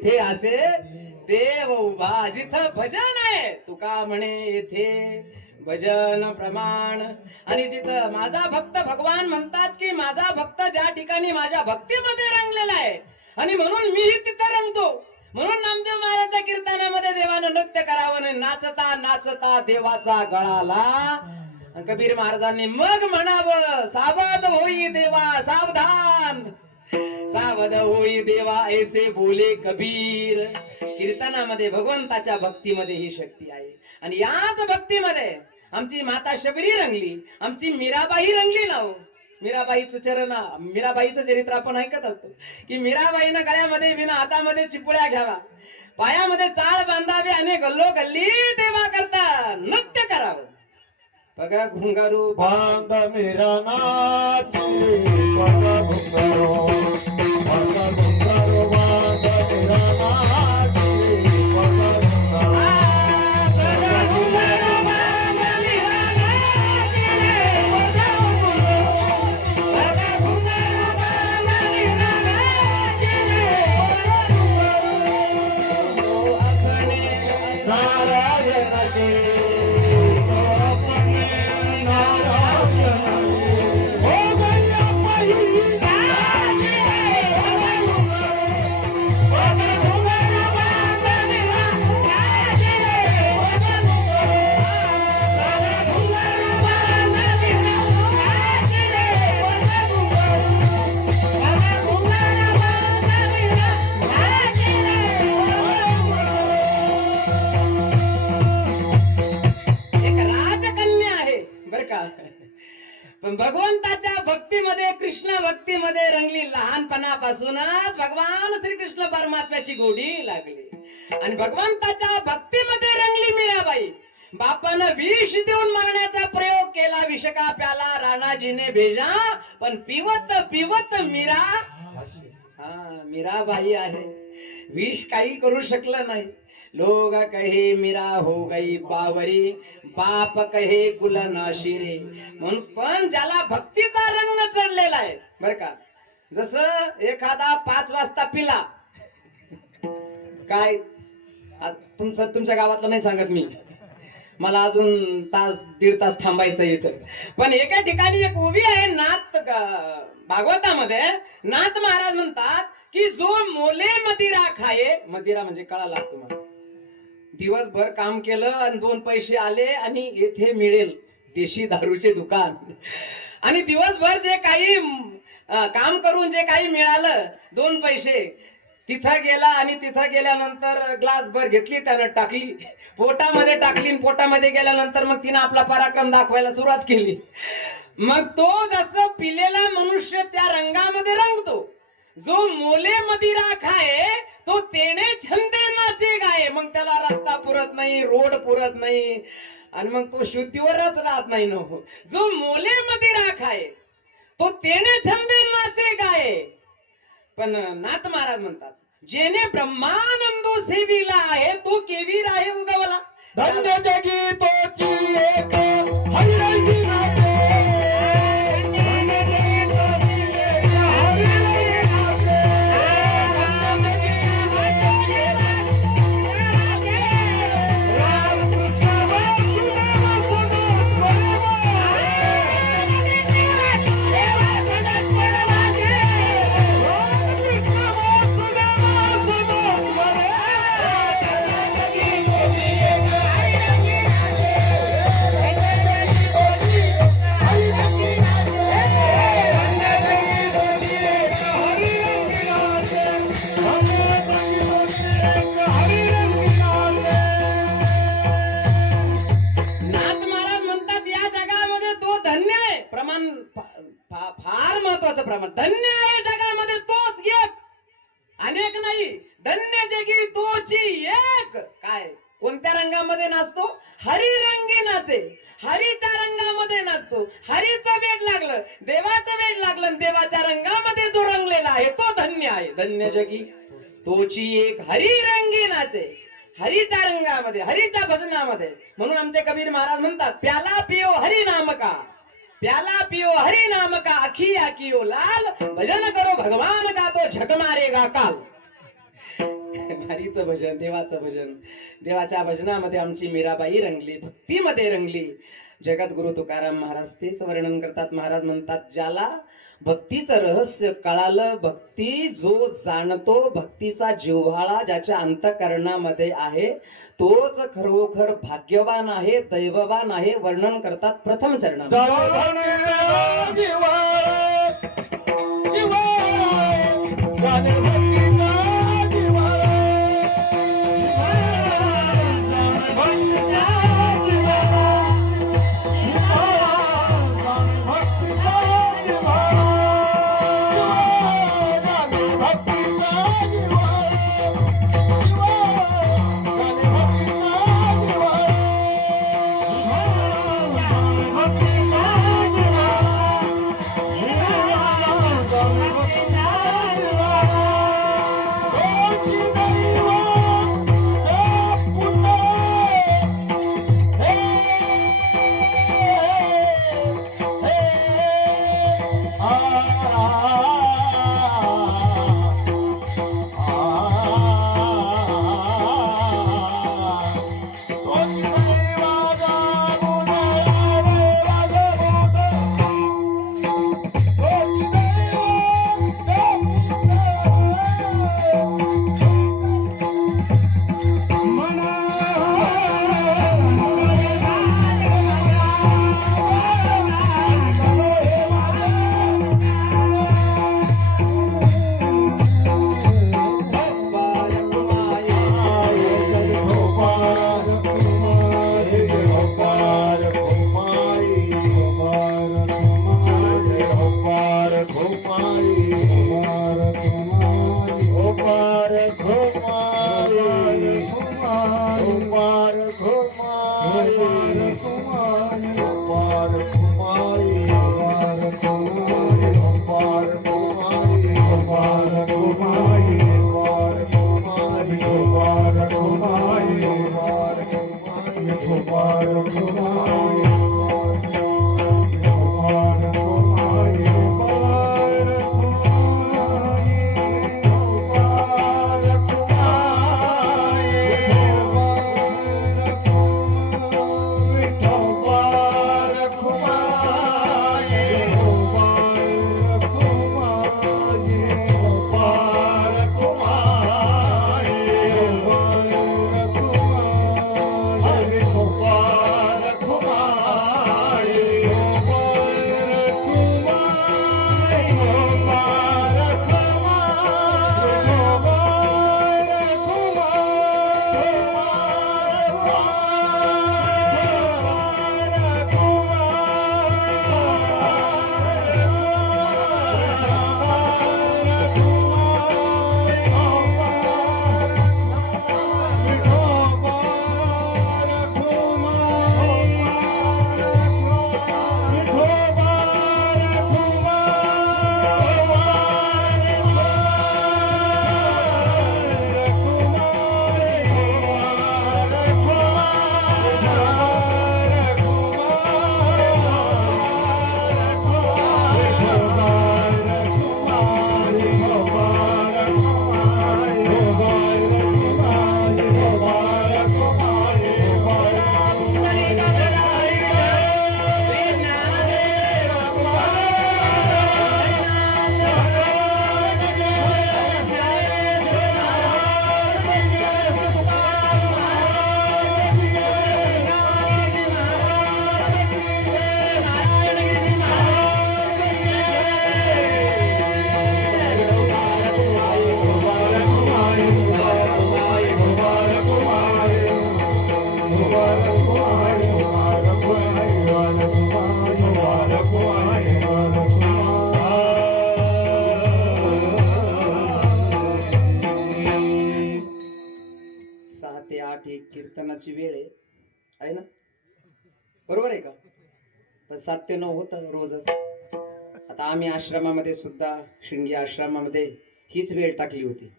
तेथे असे देव उभा जिथं भजन आहे तुका म्हणे येथे भजन प्रमाण. आणि जिथं माझा भक्त भगवान म्हणतात की माझा भक्त ज्या ठिकाणी माझ्या भक्तीमध्ये रंगलेला आहे आणि म्हणून मीही तिथं रंगतो. म्हणून नामदेव महाराजच्या कीर्तनामध्ये देवानं नृत्य करावं आणि नाचता नाचता देवाचा गळाला. कबीर महाराजांनी मग म्हणावं सावध होई देवा सावधान सावध होई देवा ऐसे बोले कबीर. कीर्तनामध्ये भगवंताच्या भक्तीमध्ये ही शक्ती आहे. आणि याच भक्तीमध्ये आमची माता शबरी रंगली, आमची मीराबाई रंगली ना हो. मीराबाईचं चरित्र आपण ऐकत असतो की मीराबाईनं गळ्यामध्ये विना हातामध्ये चिपुळ्या घ्यावा, पायामध्ये चाळ बांधावी आणि गल्लो गल्ली देवा करता नृत्य करावं. बघा घुंगारू बांध मेरा नाच बघा घुंगारो बांध घुंगारो बांध मेरा नाच बघा घुंगारो. पण भगवंताच्या भक्तीमध्ये कृष्ण भक्तीमध्ये रंगली. लहानपणापासूनच भगवान श्रीकृष्ण परमात्म्याची गोडी लागली आणि भगवंताच्या भक्तीमध्ये रंगली मीराबाई. बापानं विष देऊन मारण्याचा प्रयोग केला, विष का प्याला राणाजीने भेजा, पण पिवत पिवत मीराबाई आहे. विष काही करू शकलं नाही. लोग कहे मीरा हो गई बावरी, बाप कहे कुल नाशिरे. म्हणून पण ज्याला भक्तीचा रंग चढलेला आहे बर का, जसं एखादा 5 वाजता पिला काय, तुमच्या गावातलं नाही सांगत मी, मला अजून तास दीड तास थांबायचं इथं. पण एका ठिकाणी एक उभी आहे नाथ भागवतामध्ये नाथ महाराज म्हणतात की जो मोले मदिरा खाये, मदिरा म्हणजे कळा लागतो मला, दिवसभर काम केलं आणि 2 पैसे आले आणि येथे मिळेल देशी दारूचे दुकान, आणि दिवसभर जे काही काम करून जे काही मिळालं 2 पैसे तिथं गेला आणि तिथं गेल्यानंतर ग्लास भर घेतली त्यानं टाकली पोटामध्ये टाकली, पोटामध्ये गेल्यानंतर मग तिनं आपला पराक्रम दाखवायला सुरुवात केली. मग तो जसं पिलेला मनुष्य त्या रंगामध्ये रंगतो. जो मोले मदिरा खाये तो तेने छंदे नाचे गाये. मग त्याला रस्ता पुरत नाही, रोड पुरत नाही आणि मग तो शुद्धीवरच राहत नाही ना. जो मोले मदिरा खाये तो तेने छंदे नाचे गाये. पण नाथ महाराज म्हणतात जेने ब्रह्मानंदो सेविला आहे तो केवीर आहे उगवला. धन्य जगी तोची एक हरिराई नाते. फार महत्वाचं प्रमाण धन्य आहे जगामध्ये तोच एक, अनेक नाही. धन्य जगी तोची एक. काय कोणत्या रंगामध्ये नाचतो? हरिरंगी नाचे, हरीच्या रंगामध्ये नाचतो. हरीचं वेड लागलं, देवाचं वेड लागलं, देवाच्या रंगामध्ये जो रंगलेला आहे तो धन्य आहे. धन्य जगी तोची एक हरिरंगी नाचे, हरीच्या रंगामध्ये, हरीच्या भजनामध्ये. म्हणून आमचे कबीर महाराज म्हणतात प्याला पियो हरी नाम का, प्याला पियो हरि नाम का, अखिया कियो लाल, भजन करो भगवान का तो झक मारेगा काल. हरीचं भजन, देवाचं भजन, देवाच्या भजनामध्ये आमची मीराबाई रंगली, भक्तीमध्ये रंगली. जगद्गुरु तुकाराम महाराज तेच वर्णन करतात. महाराज म्हणतात, ज्याला भक्तीचं रहस्य कळालं, भक्ती जो जाणतो, भक्तीचा जिव्हाळा ज्याच्या अंतःकरणामध्ये आहे, तोच खरोखर भाग्यवान आहे, दैववान आहे. वर्णन करतात प्रथम चरण. कीर्तनाची वेळ आहे ना, बरोबर आहे का? पण 7 ते 9 होतं रोजच. आता आम्ही आश्रमामध्ये सुद्धा, शिंगी आश्रमामध्ये हीच वेळ टाकली होती,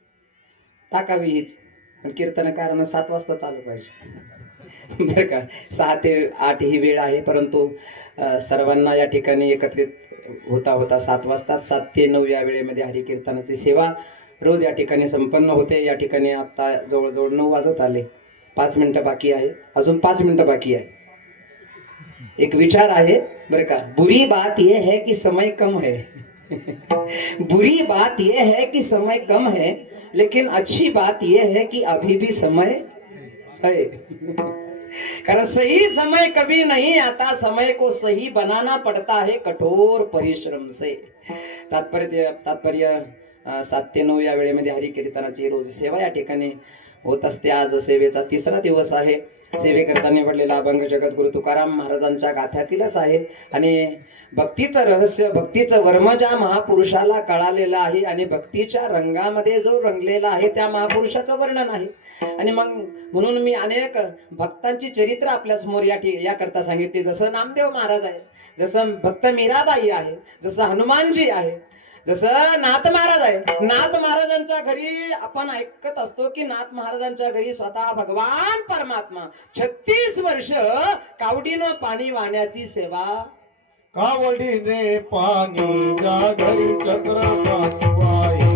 टाकावी हीच. पण कीर्तनकारांना 7 वाजता चालू पाहिजे बरं का. 6 ते 8 ही वेळ आहे, परंतु सर्वांना या ठिकाणी एकत्रित होता 7 वाजता. 7 ते 9 या वेळेमध्ये हरिकीर्तनाची सेवा रोज या ठिकाणी संपन्न होते. या ठिकाणी आता जवळजवळ 9 वाजत आले. 5 मिनिटं बाकी आहे. अजून 5 मिनिटं बाकी आहे. एक विचार आहे बरं का. बुरी बात यह है कि समय कम है. बुरी बात यह है कि समय कम है, लेकिन अच्छी बात यह है कि अभी भी समय है. कारण सही समय कभी नहीं आता, समय को सही बनाना पड़ता है कठोर परिश्रम से. तात्पर्य 7 ते 9 या वेळेमध्ये हरिकीर्तनाची रोज सेवा या ठिकाणी होत असते. आज सेवेचा 3रा दिवस आहे. सेवेकरता निवडलेला अभंग जगद्गुरु तुकाराम महाराजांच्या गाथ्यातीलच आहे. आणि भक्तीचं रहस्य, भक्तीचं वर्म ज्या महापुरुषाला कळालेलं आहे आणि भक्तीच्या रंगामध्ये जो रंगलेला आहे त्या महापुरुषाचं वर्णन आहे. आणि मग म्हणून मी अनेक भक्तांची चरित्र आपल्या समोर या करता सांगितली. जसं नामदेव महाराज आहे, जसं भक्त मीराबाई आहे, जसं हनुमानजी आहे, जसं नाथ महाराज आहे. नाथ महाराजांच्या घरी आपण ऐकत असतो की नाथ महाराजांच्या घरी स्वतः भगवान परमात्मा 36 वर्ष कावडीनं पाणी वाहण्याची सेवा. कावडीने पाणी जा घरी चक्रपाणी वाही.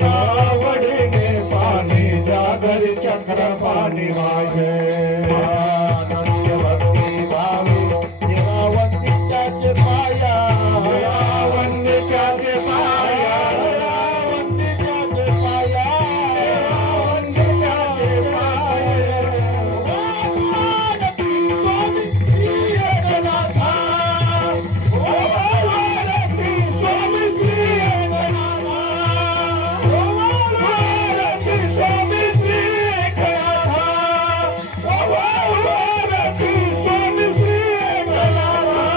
कावडीने पाणी जा घरी चक्रपाणी वाहे. अनन्य भक्ती भावी देवावंती त्याचे पाया. देवावंती त्याचे पाया. देवावंती त्याचे पाया. देवावंती त्याचे पाया. भारती स्वामी श्री एकनाथा. भारती स्वामी श्री एकनाथा. भारती स्वामी श्री एकनाथा. भारती स्वामी श्री एकनाथा.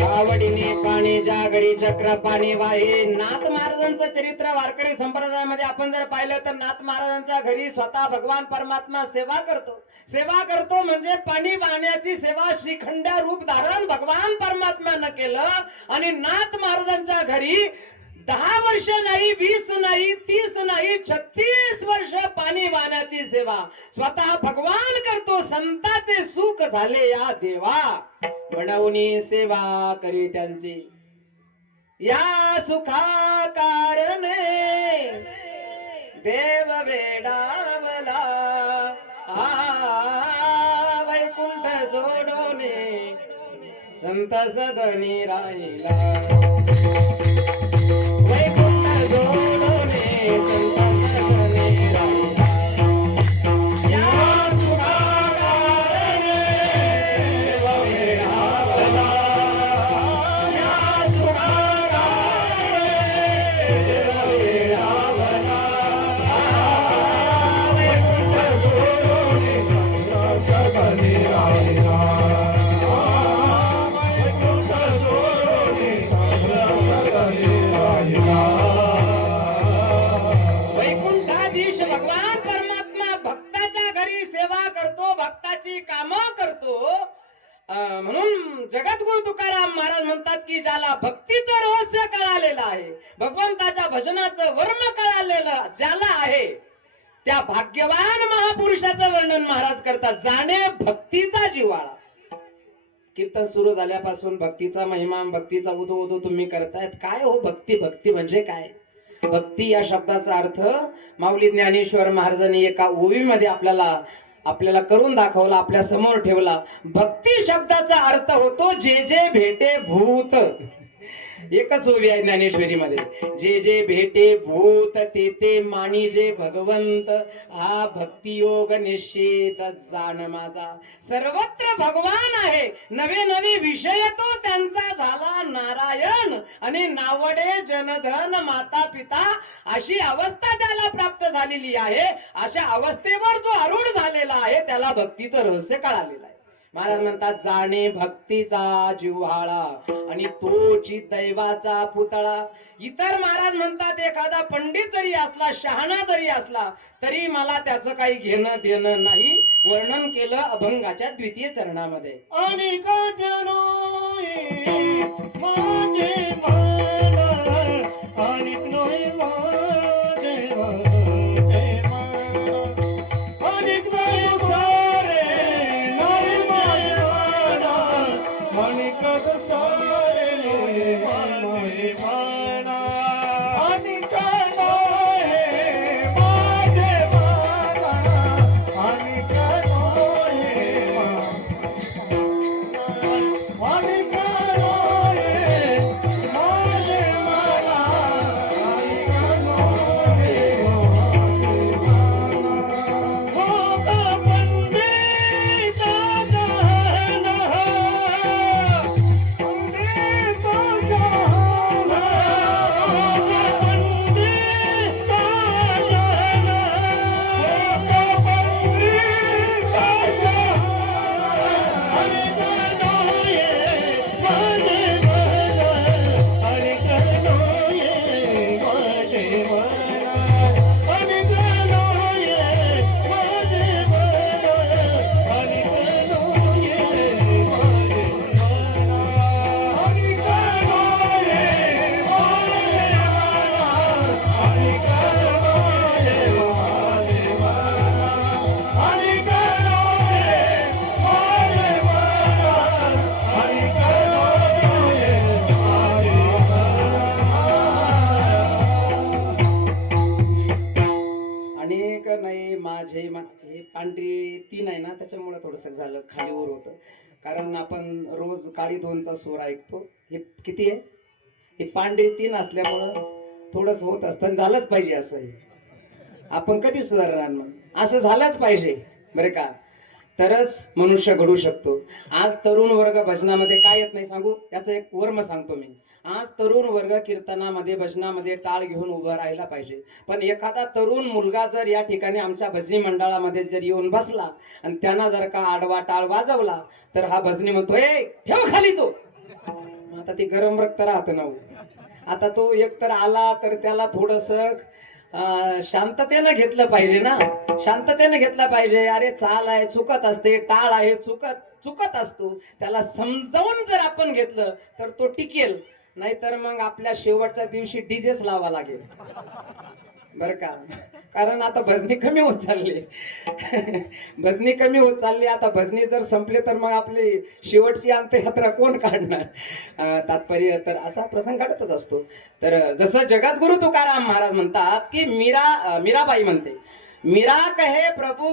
कावडीने पाणी ज्या घरी चक्र पाणी वाहे. नाथ महाराजांचं चरित्र वारकरी संप्रदायामध्ये आपण जर पाहिलं तर नाथ महाराजांच्या घरी स्वतः भगवान परमात्मा सेवा करतो. सेवा करतो म्हणजे पाणी वाहण्याची सेवा श्रीखंड्या रूप धारण भगवान परमात्म्यानं केलं. आणि नाथ महाराजांच्या घरी 10 वर्ष नाही, 20 नाही, 30 नाही, 36 वर्ष पाणी वाहण्याची सेवा स्वतः भगवान करतो. संताचे सुख झाले या देवा, म्हणून सेवा करी त्यांची. या सुखा कारणे देव वेडावला. वैकुंठ सोडोने संत सदनी राहिला. वैकुंठ सोडोने संत सदनी राहिला. या सुखा कारणे देव वेडावला. या सुखा कारणे देव वेडावला. वैकुंठ सोडोने संत सदनी राहिला. वैकुंठ सोडोने संत सदनी राहिला. वैकुंठाधीश भगवान परमात्मा भक्ताच्या घरी सेवा करतो, भक्ताची कामं करतो. म्हणून जगद्गुरु तुकाराम महाराज म्हणतात की ज्याला भक्तीचं रहस्य कळालेलं आहे, भगवंताच्या भजनाचं वर्म कळालेलं ज्याला आहे, त्या भाग्यवान महापुरुषाचं वर्णन महाराज करतात. जाणे भक्तीचा जिव्हाळा. कीर्तन सुरू झाल्यापासून भक्तीचा महिमा, भक्तीचा उदो उदो तुम्ही करतायत. काय हो भक्ती? भक्ती म्हणजे काय? भक्ती या शब्दाचा अर्थ माऊली ज्ञानेश्वर महाराजांनी एका ओवीमध्ये आपल्याला करून दाखवला, आपल्या समोर ठेवला. भक्ती शब्दाचा अर्थ होतो जे जे भेटे भूत. एकच ओवी आहे ज्ञानेश्वरी मध्ये. जे जे भेटे भूत ते ते मानी जे भगवंत. हा भक्ती योग निश्चित जाण माझा. सर्वत्र भगवान आहे, नवे नवे विषय तो त्यांचा झाला नारायण. आणि नावडे जनधन माता पिता. अशी अवस्था ज्याला प्राप्त झालेली आहे, अशा अवस्थेवर जो आरूढ झालेला आहे त्याला भक्तीचं रहस्य कळालेलं आहे. महाराज म्हणतात जाणे भक्तीचा जिव्हाळा आणि तोची दैवाचा पुतळा. इतर महाराज म्हणतात एखादा पंडित जरी असला, शहाणा जरी असला, तरी मला त्याचं काही घेणं देणं नाही. वर्णन केलं अभंगाच्या 2य चरणामध्ये. आणि माझे मन आणि नोय माझे अनिक नोय सारे नोय मायवाना. अनिक सारे नोय मायवाना. हे पांढरी 3 आहे ना, त्याच्यामुळे थोडंसं झालं खाली वर होतं. कारण आपण रोज काळी 2चा सूर ऐकतो. हे किती आहे? हे पांढरी 3 असल्यामुळं थोडस होत असतं. झालंच पाहिजे असं हे. आपण कधी सुधारणार मग? असं झालंच पाहिजे बरं का, तरच मनुष्य घडू शकतो. आज तरुण वर्ग भजनामध्ये काय येत नाही सांगू, त्याचं एक वर्म सांगतो मी. आज तरुण वर्ग कीर्तनामध्ये भजनामध्ये टाळ घेऊन उभा राहिला पाहिजे. पण एखादा तरुण मुलगा जर या ठिकाणी आमच्या भजनी मंडळामध्ये जर येऊन बसला आणि त्यांना जर का आडवा टाळ वाजवला तर हा भजनी म्हणतोय ठेव खाली तो. आता ते गरम रक्त राहतं ना हो. आता तो एकतर आला तर त्याला थोडस शांततेनं घेतलं पाहिजे ना, शांततेनं घेतलं पाहिजे. अरे चाल आहे चुकत असते, टाळ आहे चुकत असतो, त्याला समजावून जर आपण घेतलं तर तो टिकेल. नाहीतर मग आपल्या शेवटच्या दिवशी डीजेच लावा लागेल बर का. कारण आता भजनी कमी होत चालली भजनी कमी होत चालली. आता भजनी जर संपले तर मग आपली शेवटची अंत्ययात्रा कोण काढणार. तात्पर्य तर असा प्रसंग घडतच असतो. तर जसं जगद्गुरु तुकाराम महाराज म्हणतात की मीराबाई म्हणते, मीरा कहे प्रभु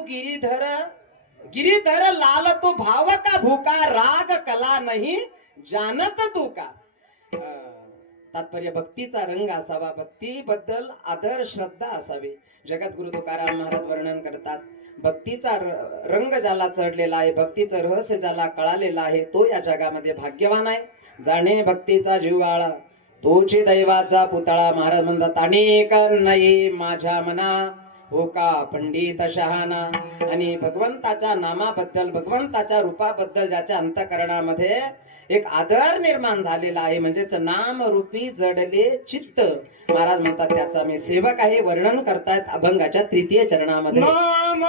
गिरीधर लाल तो भाव का भूका, राग कला नहीं जानत तू का. तात्पर्य भक्तीचा रंग असावा, भक्तीबद्दल आदर श्रद्धा असावी. जगद्गुरु तुकाराम महाराज वर्णन करतात, भक्तीचा रंग ज्याला चढलेला आहे, भक्तीचं रहस्य ज्याला कळालेलं आहे, तो या जगामध्ये भाग्यवान आहे. जाणे भक्तीचा जीवाळा तोची दैवाचा पुतळा. महाराज म्हणतात अनेक नाही माझ्या मना हो का पंडित शहाणा. आणि भगवंताच्या नामाबद्दल, भगवंताच्या रूपाबद्दल ज्याच्या अंतःकरणामध्ये एक आदर निर्माण झालेला आहे, म्हणजेच नाम रूपी जडले चित्त. महाराज म्हणतात त्याचा मी सेवक आहे. वर्णन करतायत अभंगाच्या 3 चरणामध्ये. नाम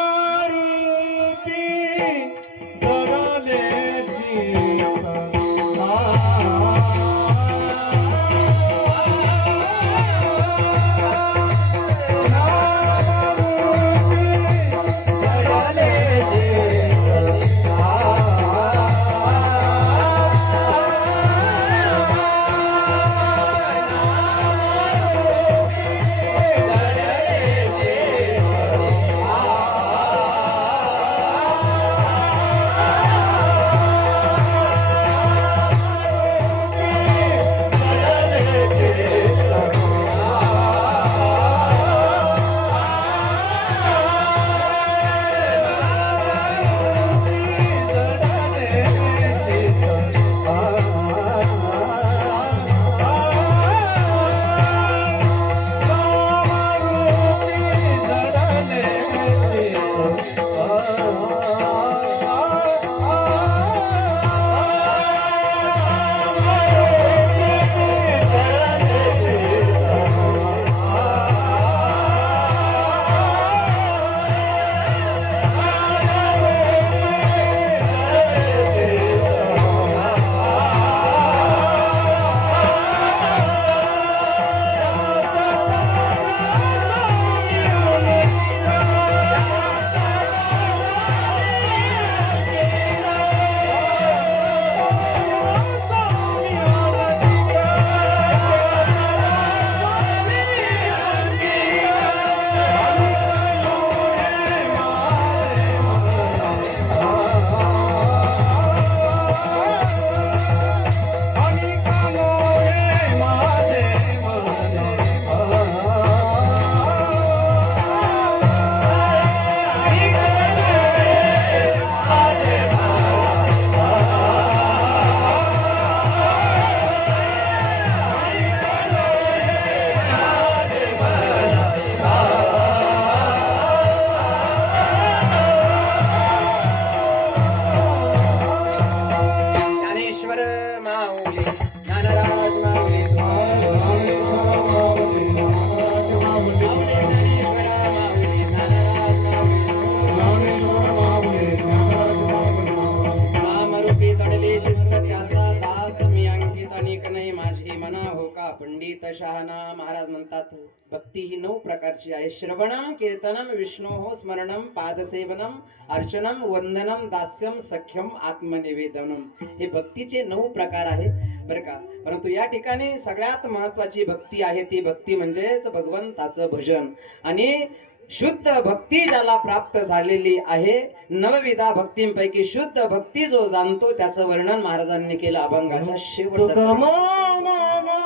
रूपी जडले चित्त, पंडित शहाणा. महाराज म्हणतात भक्ती ही 9 प्रकारची आहे. श्रवणम कीर्तनम विष्णोः स्मरणम पादसेवनम अर्चनम वंदनम दास्यम सख्यम आत्मनिवेदनम. हे भक्तीचे 9 प्रकार आहे बरं का. परंतु या ठिकाणी सगळ्यात महत्वाची भक्ती आहे ती भक्ती म्हणजेच भगवंताचं भजन. आणि शुद्ध भक्ती ज्याला प्राप्त झालेली आहे, नवविधा भक्तींपैकी शुद्ध भक्ती जो जाणतो त्याचं वर्णन महाराजांनी केलं अभंगाच्या शेवटच्या चरणी.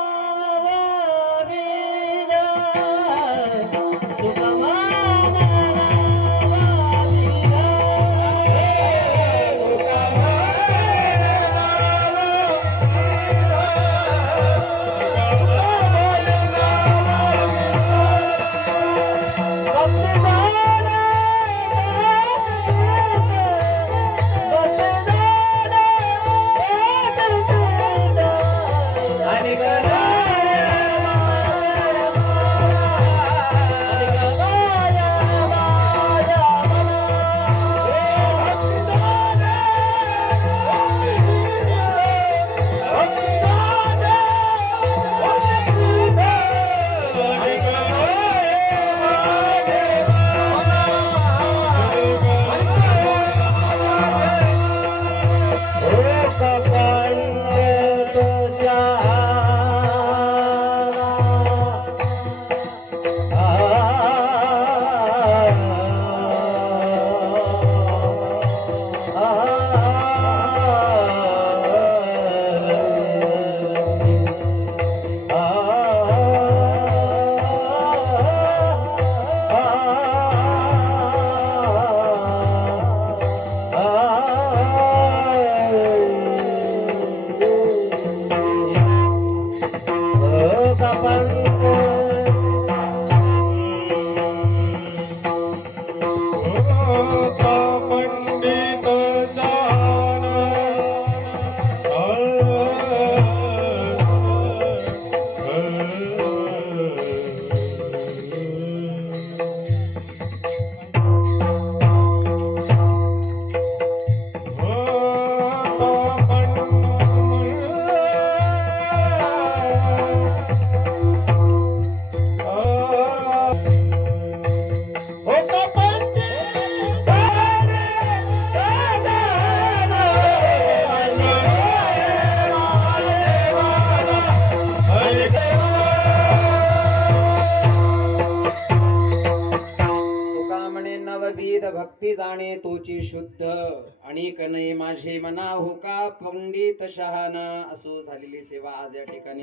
भक्ती जाणे तोची शुद्ध अनेक नाही माझे मना हो का पंडित शहाणा. असो झालेली सेवा आज या ठिकाणी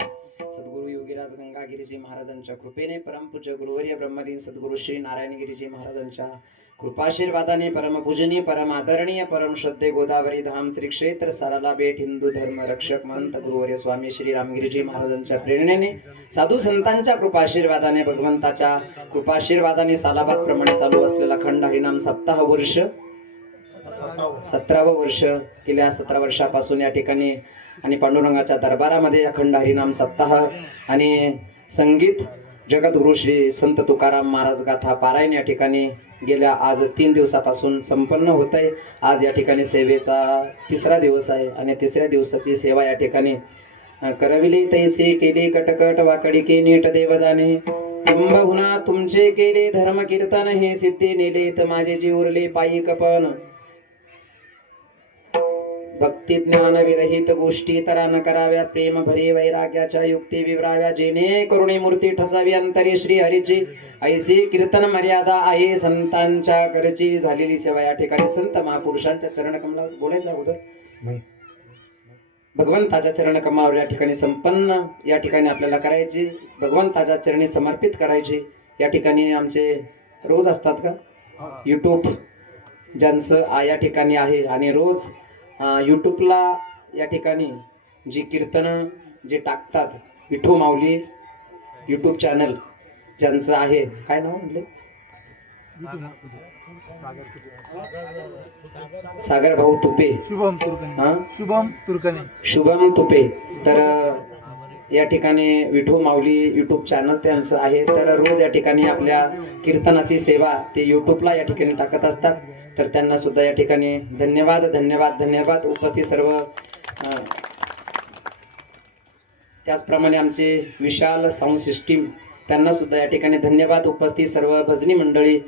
सद्गुरु योगीराज गंगागिरीजी महाराजांच्या कृपेने, परमपूज्य गुरुवर्य ब्रह्मलीन सद्गुरु श्री नारायणगिरीजी महाराजांच्या कृपाशीर्वादाने, परमपूजनीय परम आदरणीय परम श्रद्धे गोदावरी धाम श्री क्षेत्र साराला बेट हिंदू धर्म रक्षक महंत गुरुवर्य स्वामी श्री रामगिरीजी महाराजांच्या प्रेरणेने, साधू संतांच्या कृपाशीर्वादाने, भगवंताच्या कृपाशीर्वादाने सालाबाद प्रमाणे चालू असलेला अखंड हरिनाम सप्ताह वर्ष 17व वर्ष गेल्या 17 वर्षापासून या ठिकाणी आणि पांडुरंगाच्या दरबारामध्ये अखंड हरिनाम सप्ताह आणि संगीत जगद्गुरु श्री संत तुकाराम महाराज गाथा पारायण या ठिकाणी गेल्या आज 3 दिवसापासून संपन्न होत आहे. आज या ठिकाणी सेवेचा 3रा दिवस आहे आणि 3ऱ्या दिवसाची सेवा या ठिकाणी करविली तैसे केली कटकट वाकडी के नीट देव जाणे, किंबहुना तुमचे केले धर्म कीर्तन हे सिद्धी नेलेत माझे जी उरले पायी कपन. भक्ती ज्ञान विरहित गोष्टी तरा न कराव्या, प्रेम भरे वैराग्याच्या युक्ती विवराव्या, जेणे करुणे मूर्ती ठसावी अंतरी श्री हरीची, ऐसी कीर्तन मर्यादा आहे संतांच्या करची. झालेली सेवा या ठिकाणी संत महापुरुषांच्या चरण कमलावर बोलायचं अगोदर भगवंताच्या चरण कमलावर या ठिकाणी संपन्न या ठिकाणी आपल्याला करायची, भगवंताच्या चरणी समर्पित करायची. या ठिकाणी आमचे रोज असतात का यूट्यूब ज्यांचं या ठिकाणी आहे आणि रोज यूट्यूबला या ठिकाणी जी कीर्तनं जे टाकतात, विठू माऊली यूट्यूब चॅनल ज्यांचं आहे, काय नाव म्हटले, सागर भाऊ तुपे, शुभम तुर्कने, शुभम तुपे. तर या ठिकाणी विठू माऊली यूट्यूब चॅनल त्यांचं आहे. तर रोज या ठिकाणी आपल्या कीर्तनाची सेवा ते यूट्यूबला या ठिकाणी टाकत असतात. तर त्यांना सुद्धा या ठिकाणी धन्यवाद धन्यवाद धन्यवाद. उपस्थित सर्व त्याचप्रमाणे आमचे विशाल साऊंड सिस्टीम त्यांना सुद्धा या ठिकाणी धन्यवाद. उपस्थित सर्व भजनी मंडळी,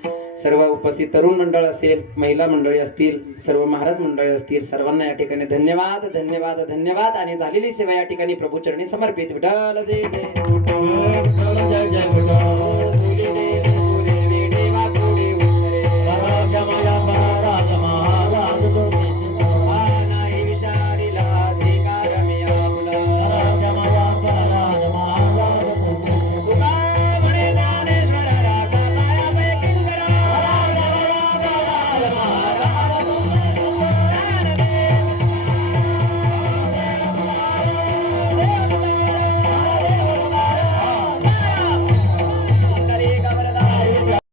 सर्व उपस्थित तरुण मंडळ असेल, महिला मंडळी असतील, सर्व महाराज मंडळी असतील, सर्वांना या ठिकाणी धन्यवाद धन्यवाद धन्यवाद. आणि झालेली सेवा या ठिकाणी प्रभू चरणी समर्पित. विठ्ठल जय जय.